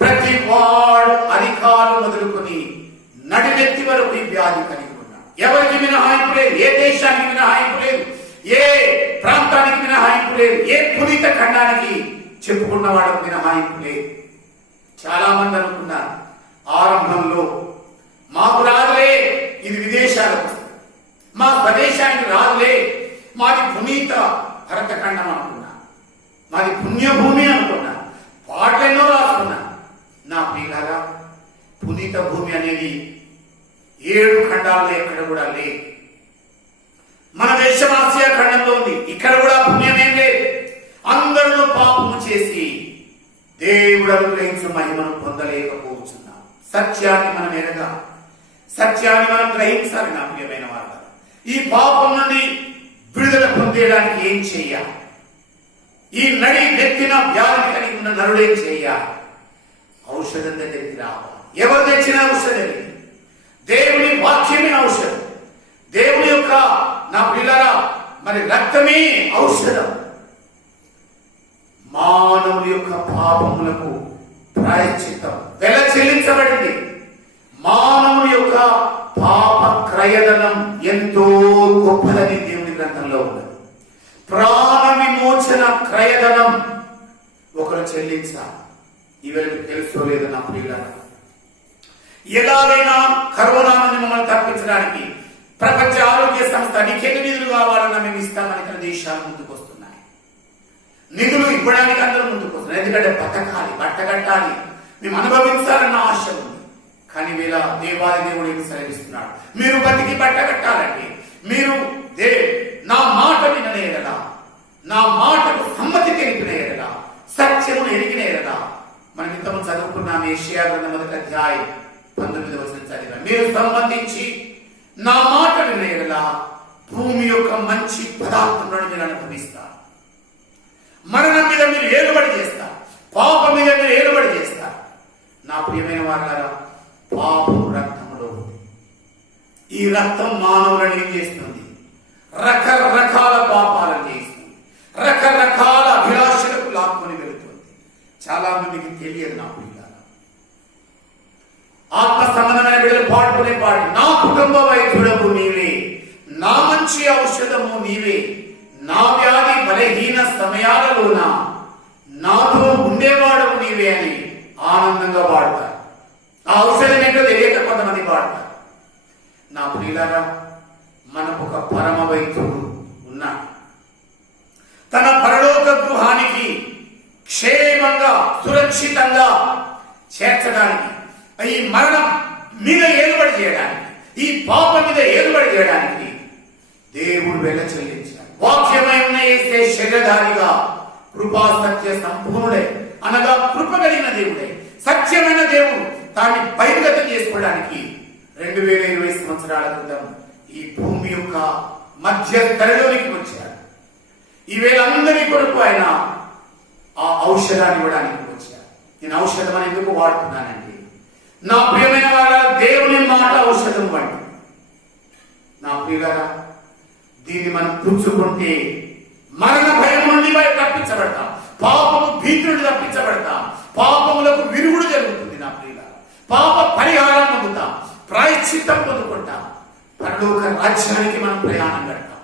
ప్రతి వాడు అధికారులు మొదలుకొని నడినెత్తి వరకు ఈ వ్యాధి కలిగి ఉన్నాడు. ఎవరికి మినహాయింపు లేదు, ఏ దేశానికి మినహాయింపు లేదు, ఏ ప్రాంతానికి మినహాయింపు లేదు, ఏ పునీత ఖండానికి చెప్పుకున్న వాళ్ళకు మినహాయింపు లేదు. చాలా మంది అనుకున్నారు ఆరంభంలో, మాకు రాదులే, ఇది విదేశాలకు, మా ప్రదేశానికి రాదులే, మాది పునీత భరతఖండం అనుకున్నా, మాది పుణ్యభూమి అనుకున్నా, పాటలెన్నో రాసుకున్నా. నా ప్రియులారా, పునీత భూమి అనేది 7 ఖండాల్లో ఎక్కడ కూడా లేదు. మన దేశం ఆసియా ఖండంలో ఉంది, ఇక్కడ కూడా పుణ్యమేం లేదు. అందరూ పాపము చేసి దేవుడు అనుగ్రహించు మహిమను పొందలేకపోతున్నాం. సత్యాన్ని మనం ఎరగా, సత్యాన్ని మనం గ్రహించాలి. నా ప్రియమైన వారు, ఈ పాపం నుండి విడుదల పొందేయడానికి ఏం చెయ్యాలి? ఈ నడి నెత్తిన వ్యాధి కలిగి ఉన్న నరుడు ఏం చెయ్యాలి? ఔషధం దగ్గరికి రావాలి. ఎవరు తెచ్చిన ఔషధం? దేవుని వాక్యమే ఔషధం. దేవుని యొక్క, నా పిల్లరా, మరి రక్తమే ఔషధం. మానవుని యొక్క పాపములకు ప్రాయశ్చిత్తం వెల చెల్లించబడింది. మానవుని యొక్క పాప క్రయధనం ఎంతో గొప్పదని దేవుని గ్రంథంలో ఉన్నది. ప్రాణ విమోచన క్రయధనం ఒకరు చెల్లించాలి. ఇవన్నీ తెలుసో లేదో నా ప్రియులారా, ఎలాగైనా కరోనా నుండి మమ్మల్ని తప్పించడానికి ప్రపంచ ఆరోగ్య సంస్థ నీకెన్ని నిధులు కావాలన్నా మేము ఇస్తామని ఇతర దేశాలు ముందుకు వస్తున్నాయి. నిధులు ఇవ్వడానికి అందరూ ముందుకు వస్తున్నారు. ఎందుకంటే బతకాలి, బట్టగట్టాలి, మేము అనుభవించాలన్న ఆశ ఉంది. కానీ వీళ్ళ దేవాది దేవుడు ఏమి సెలవిస్తున్నాడు? మీరు బతికి బట్టగట్టాలంటే మీరు నా మాట వినలేదా, నా మాటకు సమ్మతి తెలిపినేదా, సత్యమును ఎరిగినేదా. మనం ఇంతకుముందు చదువుకున్నాం యెషయా గ్రంథం 1వ అధ్యాయం 19వ వచనం చదివాం. మీరు సంబంధించి నా మాట వినేలా భూమి యొక్క మంచి పదార్థములను మీరు అనుభవిస్తారు. మరణం మీద మీరు ఏలుబడి చేస్తారు, పాపం మీద మీరు ఏలుబడి చేస్తారు. నా ప్రియమైన వారులారా, పాపం రక్తంలో ఉంది. ఈ రక్తం మానవులను ఏం చేస్తుంది? రకరకాల పాపాలను చేస్తుంది, రకరకాల అభిలాషలకు లాక్కొని వెళుతుంది. చాలా మందికి తెలియదు. నా ప్రియులారా, ఆత్మ సంబంధమైన బిడ్డలు పాడుకునే పాడు, నా కుటుంబ వైద్యుడము నీవే, నా మంచి ఔషధము నీవే, నా వ్యాధి బలహీన సమయాలలోన నాతో ఉండేవాడము నీవే అని ఆనందంగా పాడతారు. ఆ ఔషధం ఏంటో తెలియక కొంతమంది పాడతారు. నా ప్రియులారా, మనకు ఒక పరమ వైద్యుడు ఉన్నాడు. తన పరలోక గృహానికి క్షేమంగా సురక్షితంగా చేర్చడానికి, ఈ మరణం మీద ఏలుబడి చేయడానికి, ఈ పాపం మీద ఏలుబడి చేయడానికి దేవుడు వెల చెల్లించాడు. వాక్యమై ఉన్న యేసే శరీరధారిగా కృపా సత్య సంపూర్ణుడై, అనగా కృప కలిగిన దేవుడై, సత్యమైన దేవుడు తాన్ని బహిర్గతం చేసుకోవడానికి 2020 సంవత్సరాల క్రితం ఈ భూమి యొక్క మధ్య తరలోనికి వచ్చాడు. ఈవేళ అందరి కొరకు ఆయన ఆ ఔషధాన్ని ఇవ్వడానికి వచ్చాడు. నేను ఔషధం అని ఎందుకు వాడుతున్నానండి? నా ప్రియమైన వాళ్ళ, దేవుని మాట ఔషధం వంటి. నా ప్రియులారా, దీన్ని మనం పుచ్చుకుంటే మరణ భయం నుండి తప్పించబడతాం, పాపము భీతి నుండి తప్పించబడతాం, పాపములకు విరుగుడు జరుగుతుంది. నా ప్రియులారా, పాప పరిహారం పొందుతాం, ప్రాయశ్చిత్తం పొందుకుంటాం, పరలోక రాజ్యానికి మనం ప్రయాణం పెడతాం.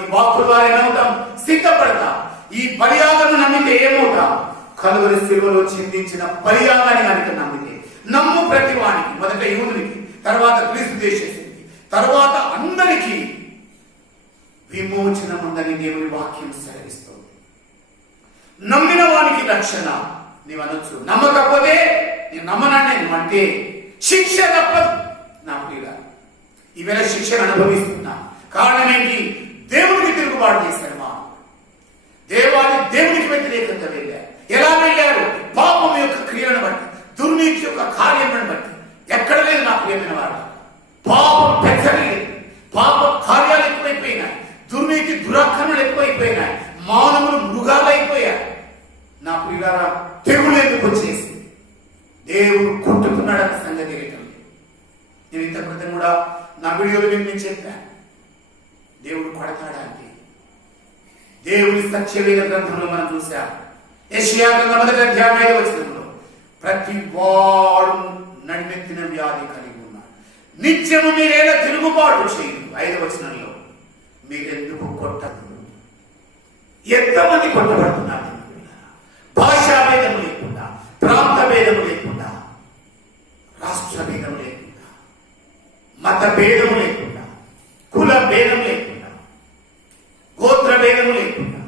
ఈ వాక్కుల ద్వారా ఏమవుతాం? సిద్ధపడతాం. ఈ బలియాగను నమ్మితే ఏమవుతాం? కలువరి శిలువలో చిందించిన బలియాగాన్ని కనుక నమ్మితే, నమ్ము ప్రతి వానికి, మొదట యూదునికి, తర్వాత క్రీస్తు దేశస్థునికి, తర్వాత అందరికీ విమోచనం ఉందని దేవుని వాక్యం సెలవిస్తుంది. నమ్మిన వానికి రక్షణ. నీవు అనొచ్చు, నమ్మకపోతే నేను నమ్మనాన్ని అంటే శిక్ష తప్పదు. నా ప్రియుల, ఈవేళ శిక్షను అనుభవిస్తున్నా. కారణం ఏంటి? దేవుడికి తిరుగుబాటు చేశారు. మా దేవునికి వ్యతిరేకంగా వెళ్ళారు. ఎలా వెళ్ళారు? పాపం యొక్క క్రియలను బట్టి, దుర్నీతి యొక్క కార్యములను బట్టి. ఎక్కడ లేదు నా ప్రియమైన వారు, పాపం పెంచలేదు, పాప కార్యాలు ఎక్కువైపోయినాయి, దుర్నీతి దురాక్రమణలు ఎక్కువైపోయినాయి, మానవులు మృగాలు అయిపోయారు. నా ప్రియులారా, తెగులు ఎందుకు వచ్చేసి దేవుడు కొట్టుకున్నాడన్న సంగతి తెలియటం. నేను ఇంత క్రితం కూడా నా వీడియోలో నేను చెప్పాను, దేవుడు కొడతాడా అంటే దేవుని సత్యవేద గ్రంథంలో మనం చూసాం. యెషయా గ్రంథం 1వ అధ్యాయం 5వ వచనంలో, ప్రతి వాడు నడిమెత్తిన వ్యాధి కలిగి ఉన్నాడు, నిత్యము మీరేలా తిరుగుబాటు చేయదు. 5వ వచనంలో, మీరెందుకు కొట్టదు? ఎంతమంది కొట్టబడుతున్నారు? భాషా భేదము లేకుండా, ప్రాంత భేదము లేకుండా, రాష్ట్ర భేదం లేకుండా, మత భేదము లేకుండా, కుల భేదం లేకుండా, గోత్ర భేదము లేకుండా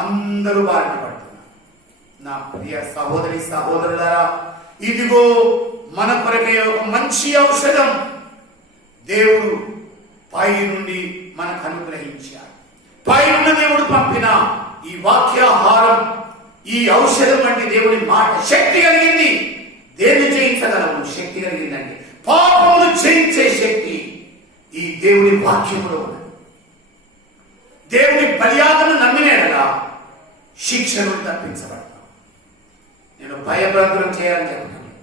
అందరూ బారిన పడుతున్నారు. నా ప్రియ సహోదరి సహోదరులారా, ఇదిగో మన కొరకే ఒక మంచి ఔషధం దేవుడు పై నుండి మనకు అనుగ్రహించాడు. పైనున్న దేవుడు పంపిన ఈ వాక్యాహారం, ఈ ఔషధం అంటే దేవుని మాట శక్తి కలిగింది. దేన్ని జయించగలము? శక్తి కలిగిందండి. పాపమును జయించే శక్తి ఈ దేవుని వాక్యములో ఉన్నది. దేవుని బలియాగను నమ్మినేడగా శిక్షను తప్పించబడతాం. నేను భయభ్రాంతులను చేయాలని చెప్పడం లేదు,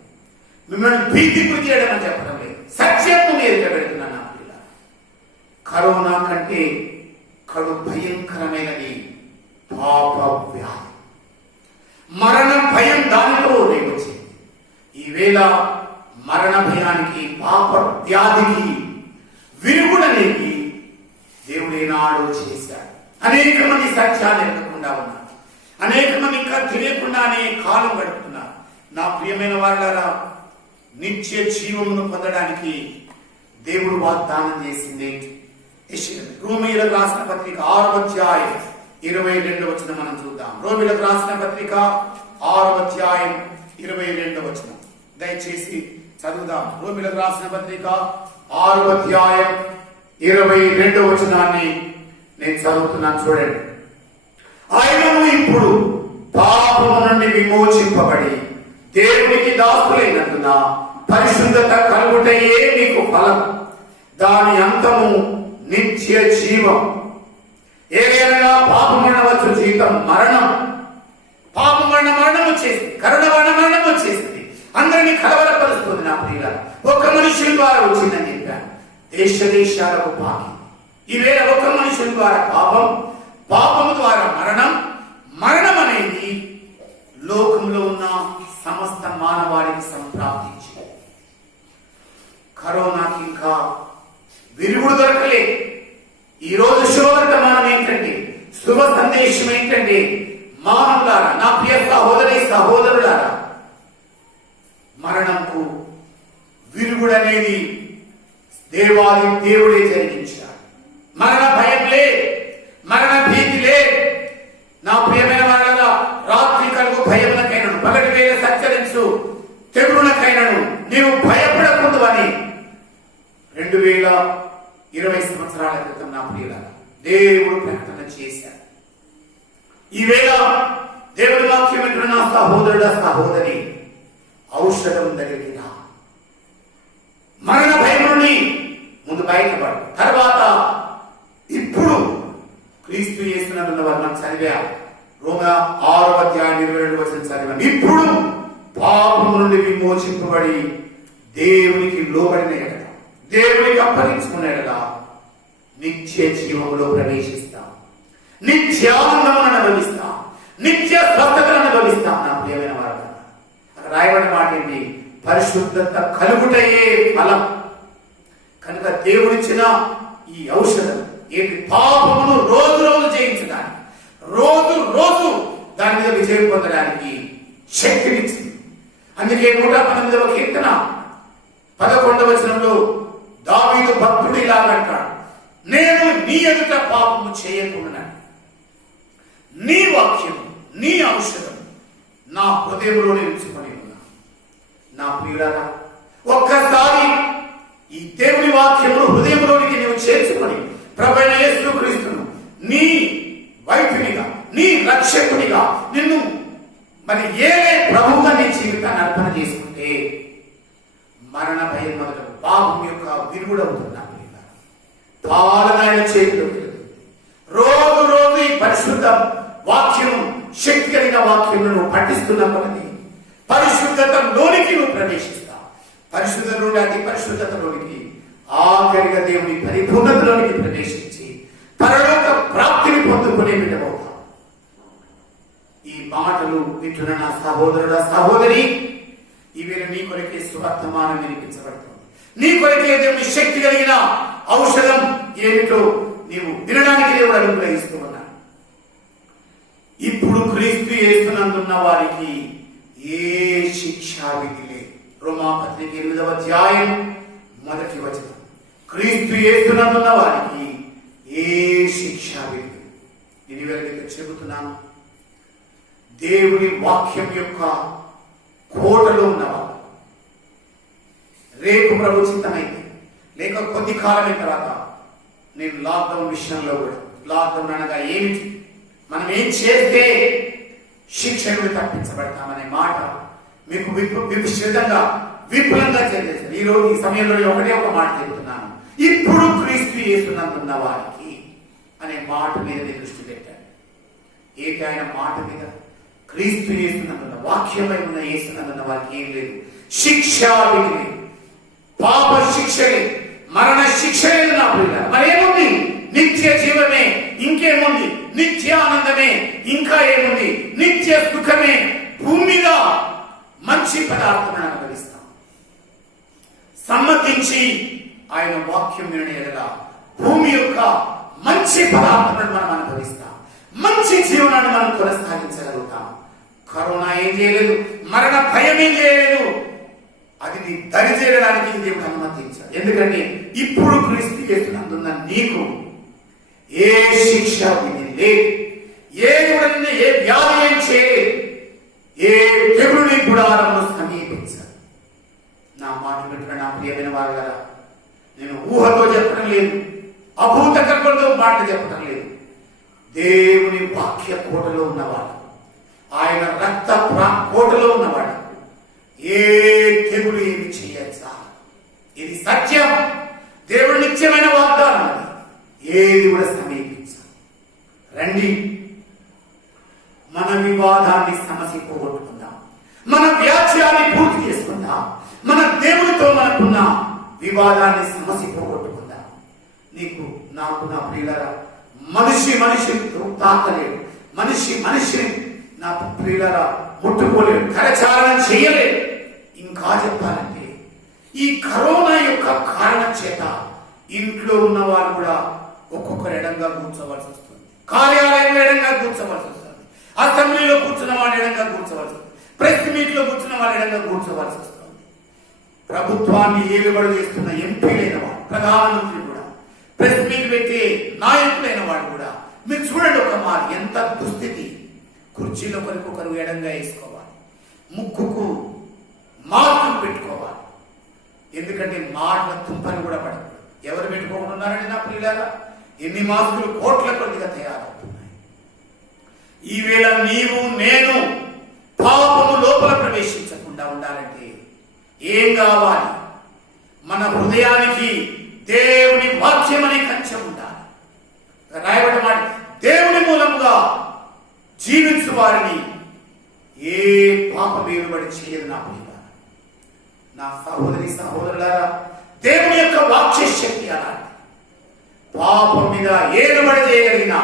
మిమ్మల్ని భీతికి చేయడం అని చెప్పడం లేదు, సత్యము మీరు పెడుతున్నాను. కరోనా కంటే కడు భయంకరమైనది పాప వ్యాధి, మరణ భయం దానితో వచ్చింది. ఈవేళ మరణ భయానికి, పాప వ్యాధికి విరుగుడనేది దేవుడు ఏనాడు చేశాడు. అనేక మంది సత్యాలు ఎక్కకుండా ఉన్నారు, అనేక మంది ఇంకా తెలియకుండానే కాలం గడుపుతున్నారు. నా ప్రియమైన వారులారా, నిత్య జీవమును పొందడానికి దేవుడు వాగ్దానం చేసింది. రోమీయులకు రాసిన పత్రిక 6వ అధ్యాయం 22వ వచనం మనం చూద్దాం. రోమీయులకు రాసిన పత్రిక 6వ అధ్యాయం 22వ వచనం దయచేసి చదువుదాం. రోమీయులకు రాసిన పత్రిక 6వ అధ్యాయం 22వ వచనాన్ని నేను చదువుతున్నాను, చూడండి. ఆయనను ఇప్పుడు పాపము నుండి విమోచింపబడి దేవునికి దాసులైనందున పరిశుద్ధత కలుగుటయే మీకు ఫలం, దాని అంతము నిత్య జీవం. ఏదైనా పాపమరణ వచ్చు జీతం మరణం. పాపమరణ మరణం వచ్చేసింది, మరణం వచ్చేసింది, అందరినీ కలవరపరుస్తుంది. నా ప్రియుల, ఒక మనుషుల ద్వారా వచ్చిందని చెప్పాను, దేశ దేశాలకు పాకి. ఈవేళ ఒక మనుషుల ద్వారా పాపము ద్వారా మరణం అనేది లోకంలో ఉన్న సమస్త మానవాళికి సంప్రాప్తించింది. కరోనాకి ఇంకా విరుగుడు దొరకలే. ఈరోజు శుభవర్తమానం ఏంటంటే, శుభ సందేశం ఏంటంటే, మానవులారా, నా ప్రియ సహోదరి సహోదరులారా, మరణంకు విరుగుడు అనేది దేవుడే జరిగించాడు. మరణ భయం లే, మరణ భీతి లే. నా ప్రియమైన వాళ్ళ, రాత్రి కలుగు భయమునకైనను, పగటి వేళ సంచరించు తెగులునకైనను నీవు భయపడకూడదు అని 2020 సంవత్సరాల క్రితం నా ప్రియుల దేవుడు ప్రకటన చేశాడు. ఈవేళ దేవుడి వాక్యం వింటున్న నా సహోదరుడ సహోదరి, ఔషధం దగ్గరికి రా. మరణ భయం నుండి ముందు బయటపడు. తర్వాత ఇప్పుడు క్రీస్తు యేసునందు మనం చదివా, రోమా 6వ అధ్యాయం 22వ వచనం చదివాం. ఇప్పుడు పాపము నుండి విమోచింపబడి దేవునికి లోబడిన ఎడల, దేవునికి అప్పగించుకునేలా నిత్య జీవములో ప్రవేశిస్తాం, నిత్యానందమును అనుభవిస్తాం, నిత్య స్వస్థతను అనుభవిస్తాం. నా ప్రియమైన వారు, రాయబడిన మాట ఏంటి? పరిశుద్ధత కలుగుటయే ఫలం. కనుక దేవుడిచ్చిన ఈ ఔషధం ఏంటి? పాపమును రోజు రోజు జయించడానికి, రోజు రోజు దాని మీద విజయం పొందడానికి శక్తినిచ్చింది. అందుకే 118వ కీర్తన 11వ వచనంలో దావీదు భక్తుడు ఇలాగంటాడు, నేను నీ ఎదుట పాపము చేయకుండా నీ వాక్యం, నీ ఔషధం నా హృదయంలో నిలుచుకొని ఉన్నా. నా ప్రియులారా, ఒక్కసారి ఈ దేవుని వాక్యమును హృదయంలోనికి నీవు చేర్చుకొని ప్రభువైన యేసుక్రీస్తును నీ వైద్యునిగా, నీ రక్షకునిగా, నిన్ను మరి ఏలే ప్రభువుగా నీ జీవితాన్ని అర్పణ చేసుకుంటే మరణ భయం మొదలు పాపం యొక్క విరుగుడవుతున్నా. పాలన ఆయన చేతిలో వెళ్తుంది. రోజు రోజు ఈ పరిశుద్ధ వాక్యము, శక్తి కలిగిన వాక్యమును నువ్వు పఠిస్తున్నప్పటికీ పరిశుద్ధతలోనికి నువ్వు ప్రవేశిస్తావు. పరిశుద్ధ నుండి అతి పరిశుద్ధతలోనికి, ఆఖరిగా దేవుని పరిపూర్ణతలోనికి ప్రవేశించి పరలోక ప్రాప్తిని పొందుకునే విధమవుతావు. ఈ మాటలు వింటున్న నా సహోదరుడా, సహోదరి, ఈవేళ నీ కొరకే సువర్తమానం వినిపించబడుతుంది. నీ కొరకే దేవుని శక్తి కలిగిన ఔషధం ఏమిటో నీవు వినడానికి దేవుడు అనుగ్రహిస్తూ ఉన్నాడు. ఇప్పుడు క్రీస్తు యేసునందున్న వారికి ఏ శిక్షా విధి లేదు. రోమాపత్రిక 8వ అధ్యాయం 1వ వచనం. క్రీస్తు యేసునందున్న వారికి ఏ శిక్షా విధి. నేను వీళ్ళకి చెబుతున్నాను, దేవుని వాక్యం యొక్క కోటలో ఉన్నవారు రేపు ప్రభుత్వమైంది లేక కొద్ది కాలం తర్వాత, నేను లాక్డౌన్ విషయంలో కూడా, లాక్డౌన్ అనగా ఏమిటి, మనం ఏం చేస్తే శిక్ష నుండి తప్పించబడతామనే మాట మీకు విస్తృతంగా విపులంగా తెలియజేస్తాను. ఈరోజు ఈ సమయంలో ఒకటే ఒక మాట చెబుతున్నాను, ఇప్పుడు క్రీస్తు యేసునందున్న వారికి అనే మాట మీద దృష్టి పెట్టాను. ఏక ఆయన మాట మీద, క్రీస్తు యేసునందున్న, వాక్యమై ఉన్న యేసునందున్న వారికి ఏం లేదు, శిక్ష లేదు, పాప శిక్ష లేదు, మరణ శిక్ష లేదు. నా ప్రియుల, మరేముంది? నిత్య జీవమే. ఇంకేముంది? నిత్య ఆనందమే. ఇంకా ఏముంది? నిత్య సుఖమే. భూమి మీద మంచి పదార్థం అనుభవిస్తాం. సమ్మతించి ఆయన వాక్యం వినగా భూమి యొక్క మంచి పదార్థాలను మనం అనుభవిస్తాం. మంచి జీవనాన్ని మనం కొనసాగించగలుగుతాం. కరోనా ఏం చేయలేదు, మరణ భయం ఏం చేయలేదు. అది నీ దరి చేయడానికి దేవుడు అనుమతించాడు. ఎందుకంటే ఇప్పుడు క్రీస్తు యేసునందున్న నీకు ఏ శిక్ష విధి లేదు, ఏ వ్యాధి ఏం చేయలేదు, ఏ తెగులుని గుడారమును సమీపించాడు. నా మాట వింటున్న నా ప్రియమైన వారు కదా, నేను ఊహతో చెప్పడం లేదు, అభూత కల్పనతో మాట చెప్పడం లేదు. దేవుని వాక్య కోటలో ఉన్నవాడు, ఆయన రక్త కోటలో ఉన్నవాడు ఏ తెగులు ఏమి చేయచ్చా? ఇది సత్యం, దేవుడి నిత్యమైన వాగ్దానం. అది ఏది కూడా సమీపించాలి. రండి, మన వివాదాన్ని సమస్య పోగొట్టుకుందాం, మన వ్యాజ్యాన్ని పూర్తి చేసుకుందాం, మన దేవుడితో మనకున్న వివాదాన్ని సమస్య పోగొట్టుకుందాం. నీకు, నాకు, నా ప్రియులారా, మనిషితో తాకలేడు, మనిషిని నా ప్రియులారా ముట్టుకోలేడు, కరచాలనం చేయలేడు. ఇంకా చెప్పాలంటే ఈ కరోనా యొక్క కారణం చేత ఇంట్లో ఉన్న వాళ్ళు కూడా ఒక్కొక్కరు ఎడంగా కూర్చోవలసి వస్తుంది, కార్యాలయంలో ఎడంగా కూర్చోవలసి వస్తుంది, అసెంబ్లీలో కూర్చున్న వాళ్ళు ఎడంగా కూర్చోవలసి వస్తుంది, ప్రెస్ మీట్ లో కూర్చున్న వాళ్ళు ఎడంగా కూర్చోవలసి వస్తుంది. ప్రభుత్వాన్ని ఏలుబడి చేస్తున్న ఎంపీలైన వాడు, ప్రధానమంత్రి కూడా, ప్రెస్ మీట్ పెట్టే నాయకులైన వాడు కూడా, మీరు చూడండి ఒక మాట, ఎంత దుస్థితి. కుర్చీలో ఒకరికొకరు ఎడంగా వేసుకోవాలి, ముక్కుకు మాస్కులు పెట్టుకోవాలి. ఎందుకంటే మాటల తుంపని కూడా పడదు. ఎవరు పెట్టుకోకుంటున్నారండి నా ప్రియులారా? ఎన్ని మాస్కులు కోట్ల కొద్దిగా తయారవుతున్నాయి. ఈవేళ నీవు నేను పాపము లోపల ప్రవేశించకుండా ఉండాలంటే ఏం కావాలి? మన హృదయానికి దేవుని వాక్యం అనే కంచె ఉండాలి. రాయబడిన మాట, దేవుని మూలముగా జీవించు వారిని ఏ పాప వేలుబడి చేయదు. నా ప్రియులారా, నా సహోదరి సహోదరులారా, దేవుని యొక్క వాక్య శక్తి అలాంటి పాపం మీద ఏలుబడి చేయగలిగిన,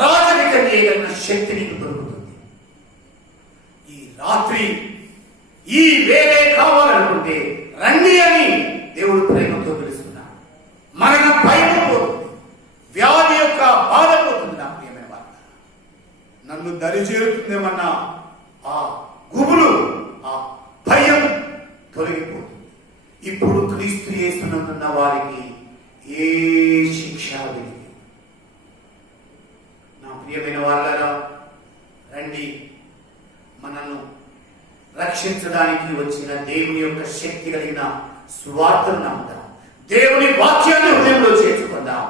రాజరికం చేయగలిగిన శక్తి నీకు దొరుకుతుంది. ఈ రాత్రి ఈ వేరే కావాలనుకుంటే రండి అని దేవుడు ప్రేమతో పిలుస్తున్నాడు. మరణం భయం పోతుంది, వ్యాధి యొక్క బాధ పోతుంది. నా ప్రియమైన వారు, నన్ను దరిచేరుతుందేమన్న ఆ గుబులు, ఆ భయం తొలగిపోతుంది. ఇప్పుడు క్రీస్తు యేసునందున్న వారికి ఏ శిక్ష లేదు. నా ప్రియమైన వాళ్ళారా, రండి మనల్ని రక్షించడానికి వచ్చిన దేవుని యొక్క శక్తి కలిగిన స్వార్థను నమ్ముదాం. దేవుని వాక్యాన్ని హృదయంలో చేర్చుకుందాం.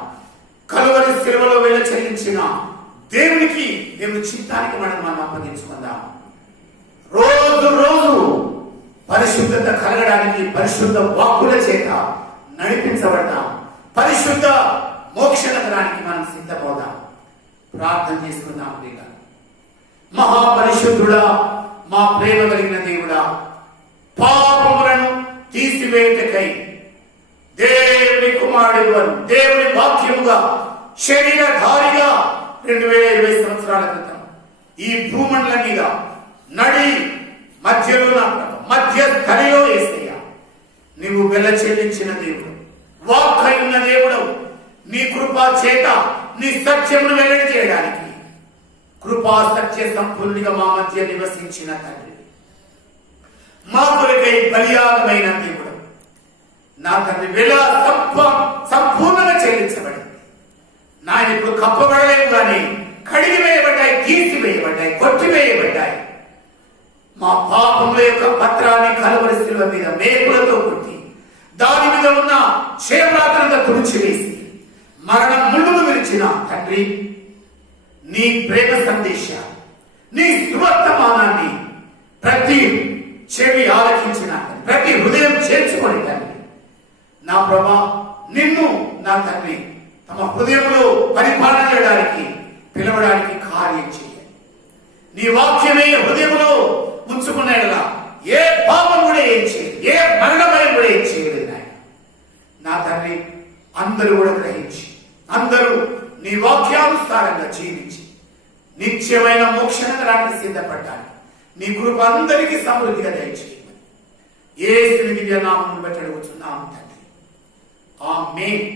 కలువరి శిలువలో వెళ్ళ చెల్లించిన దేవునికి, దేవుని చిత్తానికి మనం అప్పగించుకుందాం. రోజు రోజు పరిశుద్ధత కలగడానికి పరిశుద్ధ వాక్కుల చేత నడిపించబడతాం. పరిశుద్ధ మోక్షణకరానికి మనం సిద్ధమవుదాం. ప్రార్థన చేసుకుందాం. మహాపరిశుద్ధుడా, మా ప్రేమ కలిగిన దేవుడా, పాపములను తీసివేయటకై దేవుని కుమారుడు, దేవుని వాక్యముగా శరీరధారిగా 2020 సంవత్సరాల క్రితం ఈ భూమండలం మీద నడి మధ్యలో మధ్య స్థలిలో యేసయ్యా నీవు వెల చెల్లించిన దేవుడు, వాక్కై ఉన్న దేవుడు. నీ కృపా చేత నీ సత్యమును వెల్లడి చేయడానికి కృపా సత్య సంపూర్ణిగా మా మధ్య నివసించిన తండ్రి, మా కొరకై బలియాగమైన దేవుడు. నా తండ్రి వెల సంపూర్ణంగా చెల్లించబడింది. నాయన ఇప్పుడు కప్పబడలేవు కానీ కడిగివేయబడ్డాయి, తీసివేయబడ్డాయి, కొట్టివేయబడ్డాయి. మా పాపముల యొక్క పత్రాన్ని కలువరి శిలువ మీద మేకులతో కొట్టి దాని మీద ఉన్న క్షేమాతనంగా తుడిచివేసి మరణం ముళ్ళును విరిచిన తండ్రి, నీ ప్రేమ సందేశాన్ని, నీ సువర్తమానాన్ని ప్రతి చెవి ఆలకించిన, ప్రతి హృదయం చేర్చుకొని తండ్రి, నా ప్రభా నిన్ను నా తండ్రి తమ హృదయంలో పరిపాలన చేయడానికి పిలవడానికి కార్యం చేయాలి. నీ వాక్యమే హృదయంలో ఉంచుకునేలా ఏ పాపం కూడా ఏం చేయదు, ఏ మరణభయం కూడా ఏం చేయలేదు నాయన. నా తండ్రి అందరూ కూడా గ్రహించి, అందరూ నీ వాక్యానుసారంగా జీవించి నిత్యమైన మోక్షణానికి సిద్ధపడ్డానికి నీ కృప అందరికీ సమృద్ధిగా దయచేయమని యేసు దివ్య నామమును బట్టి అడుగుతున్నాము తండ్రి. ఆమేన్.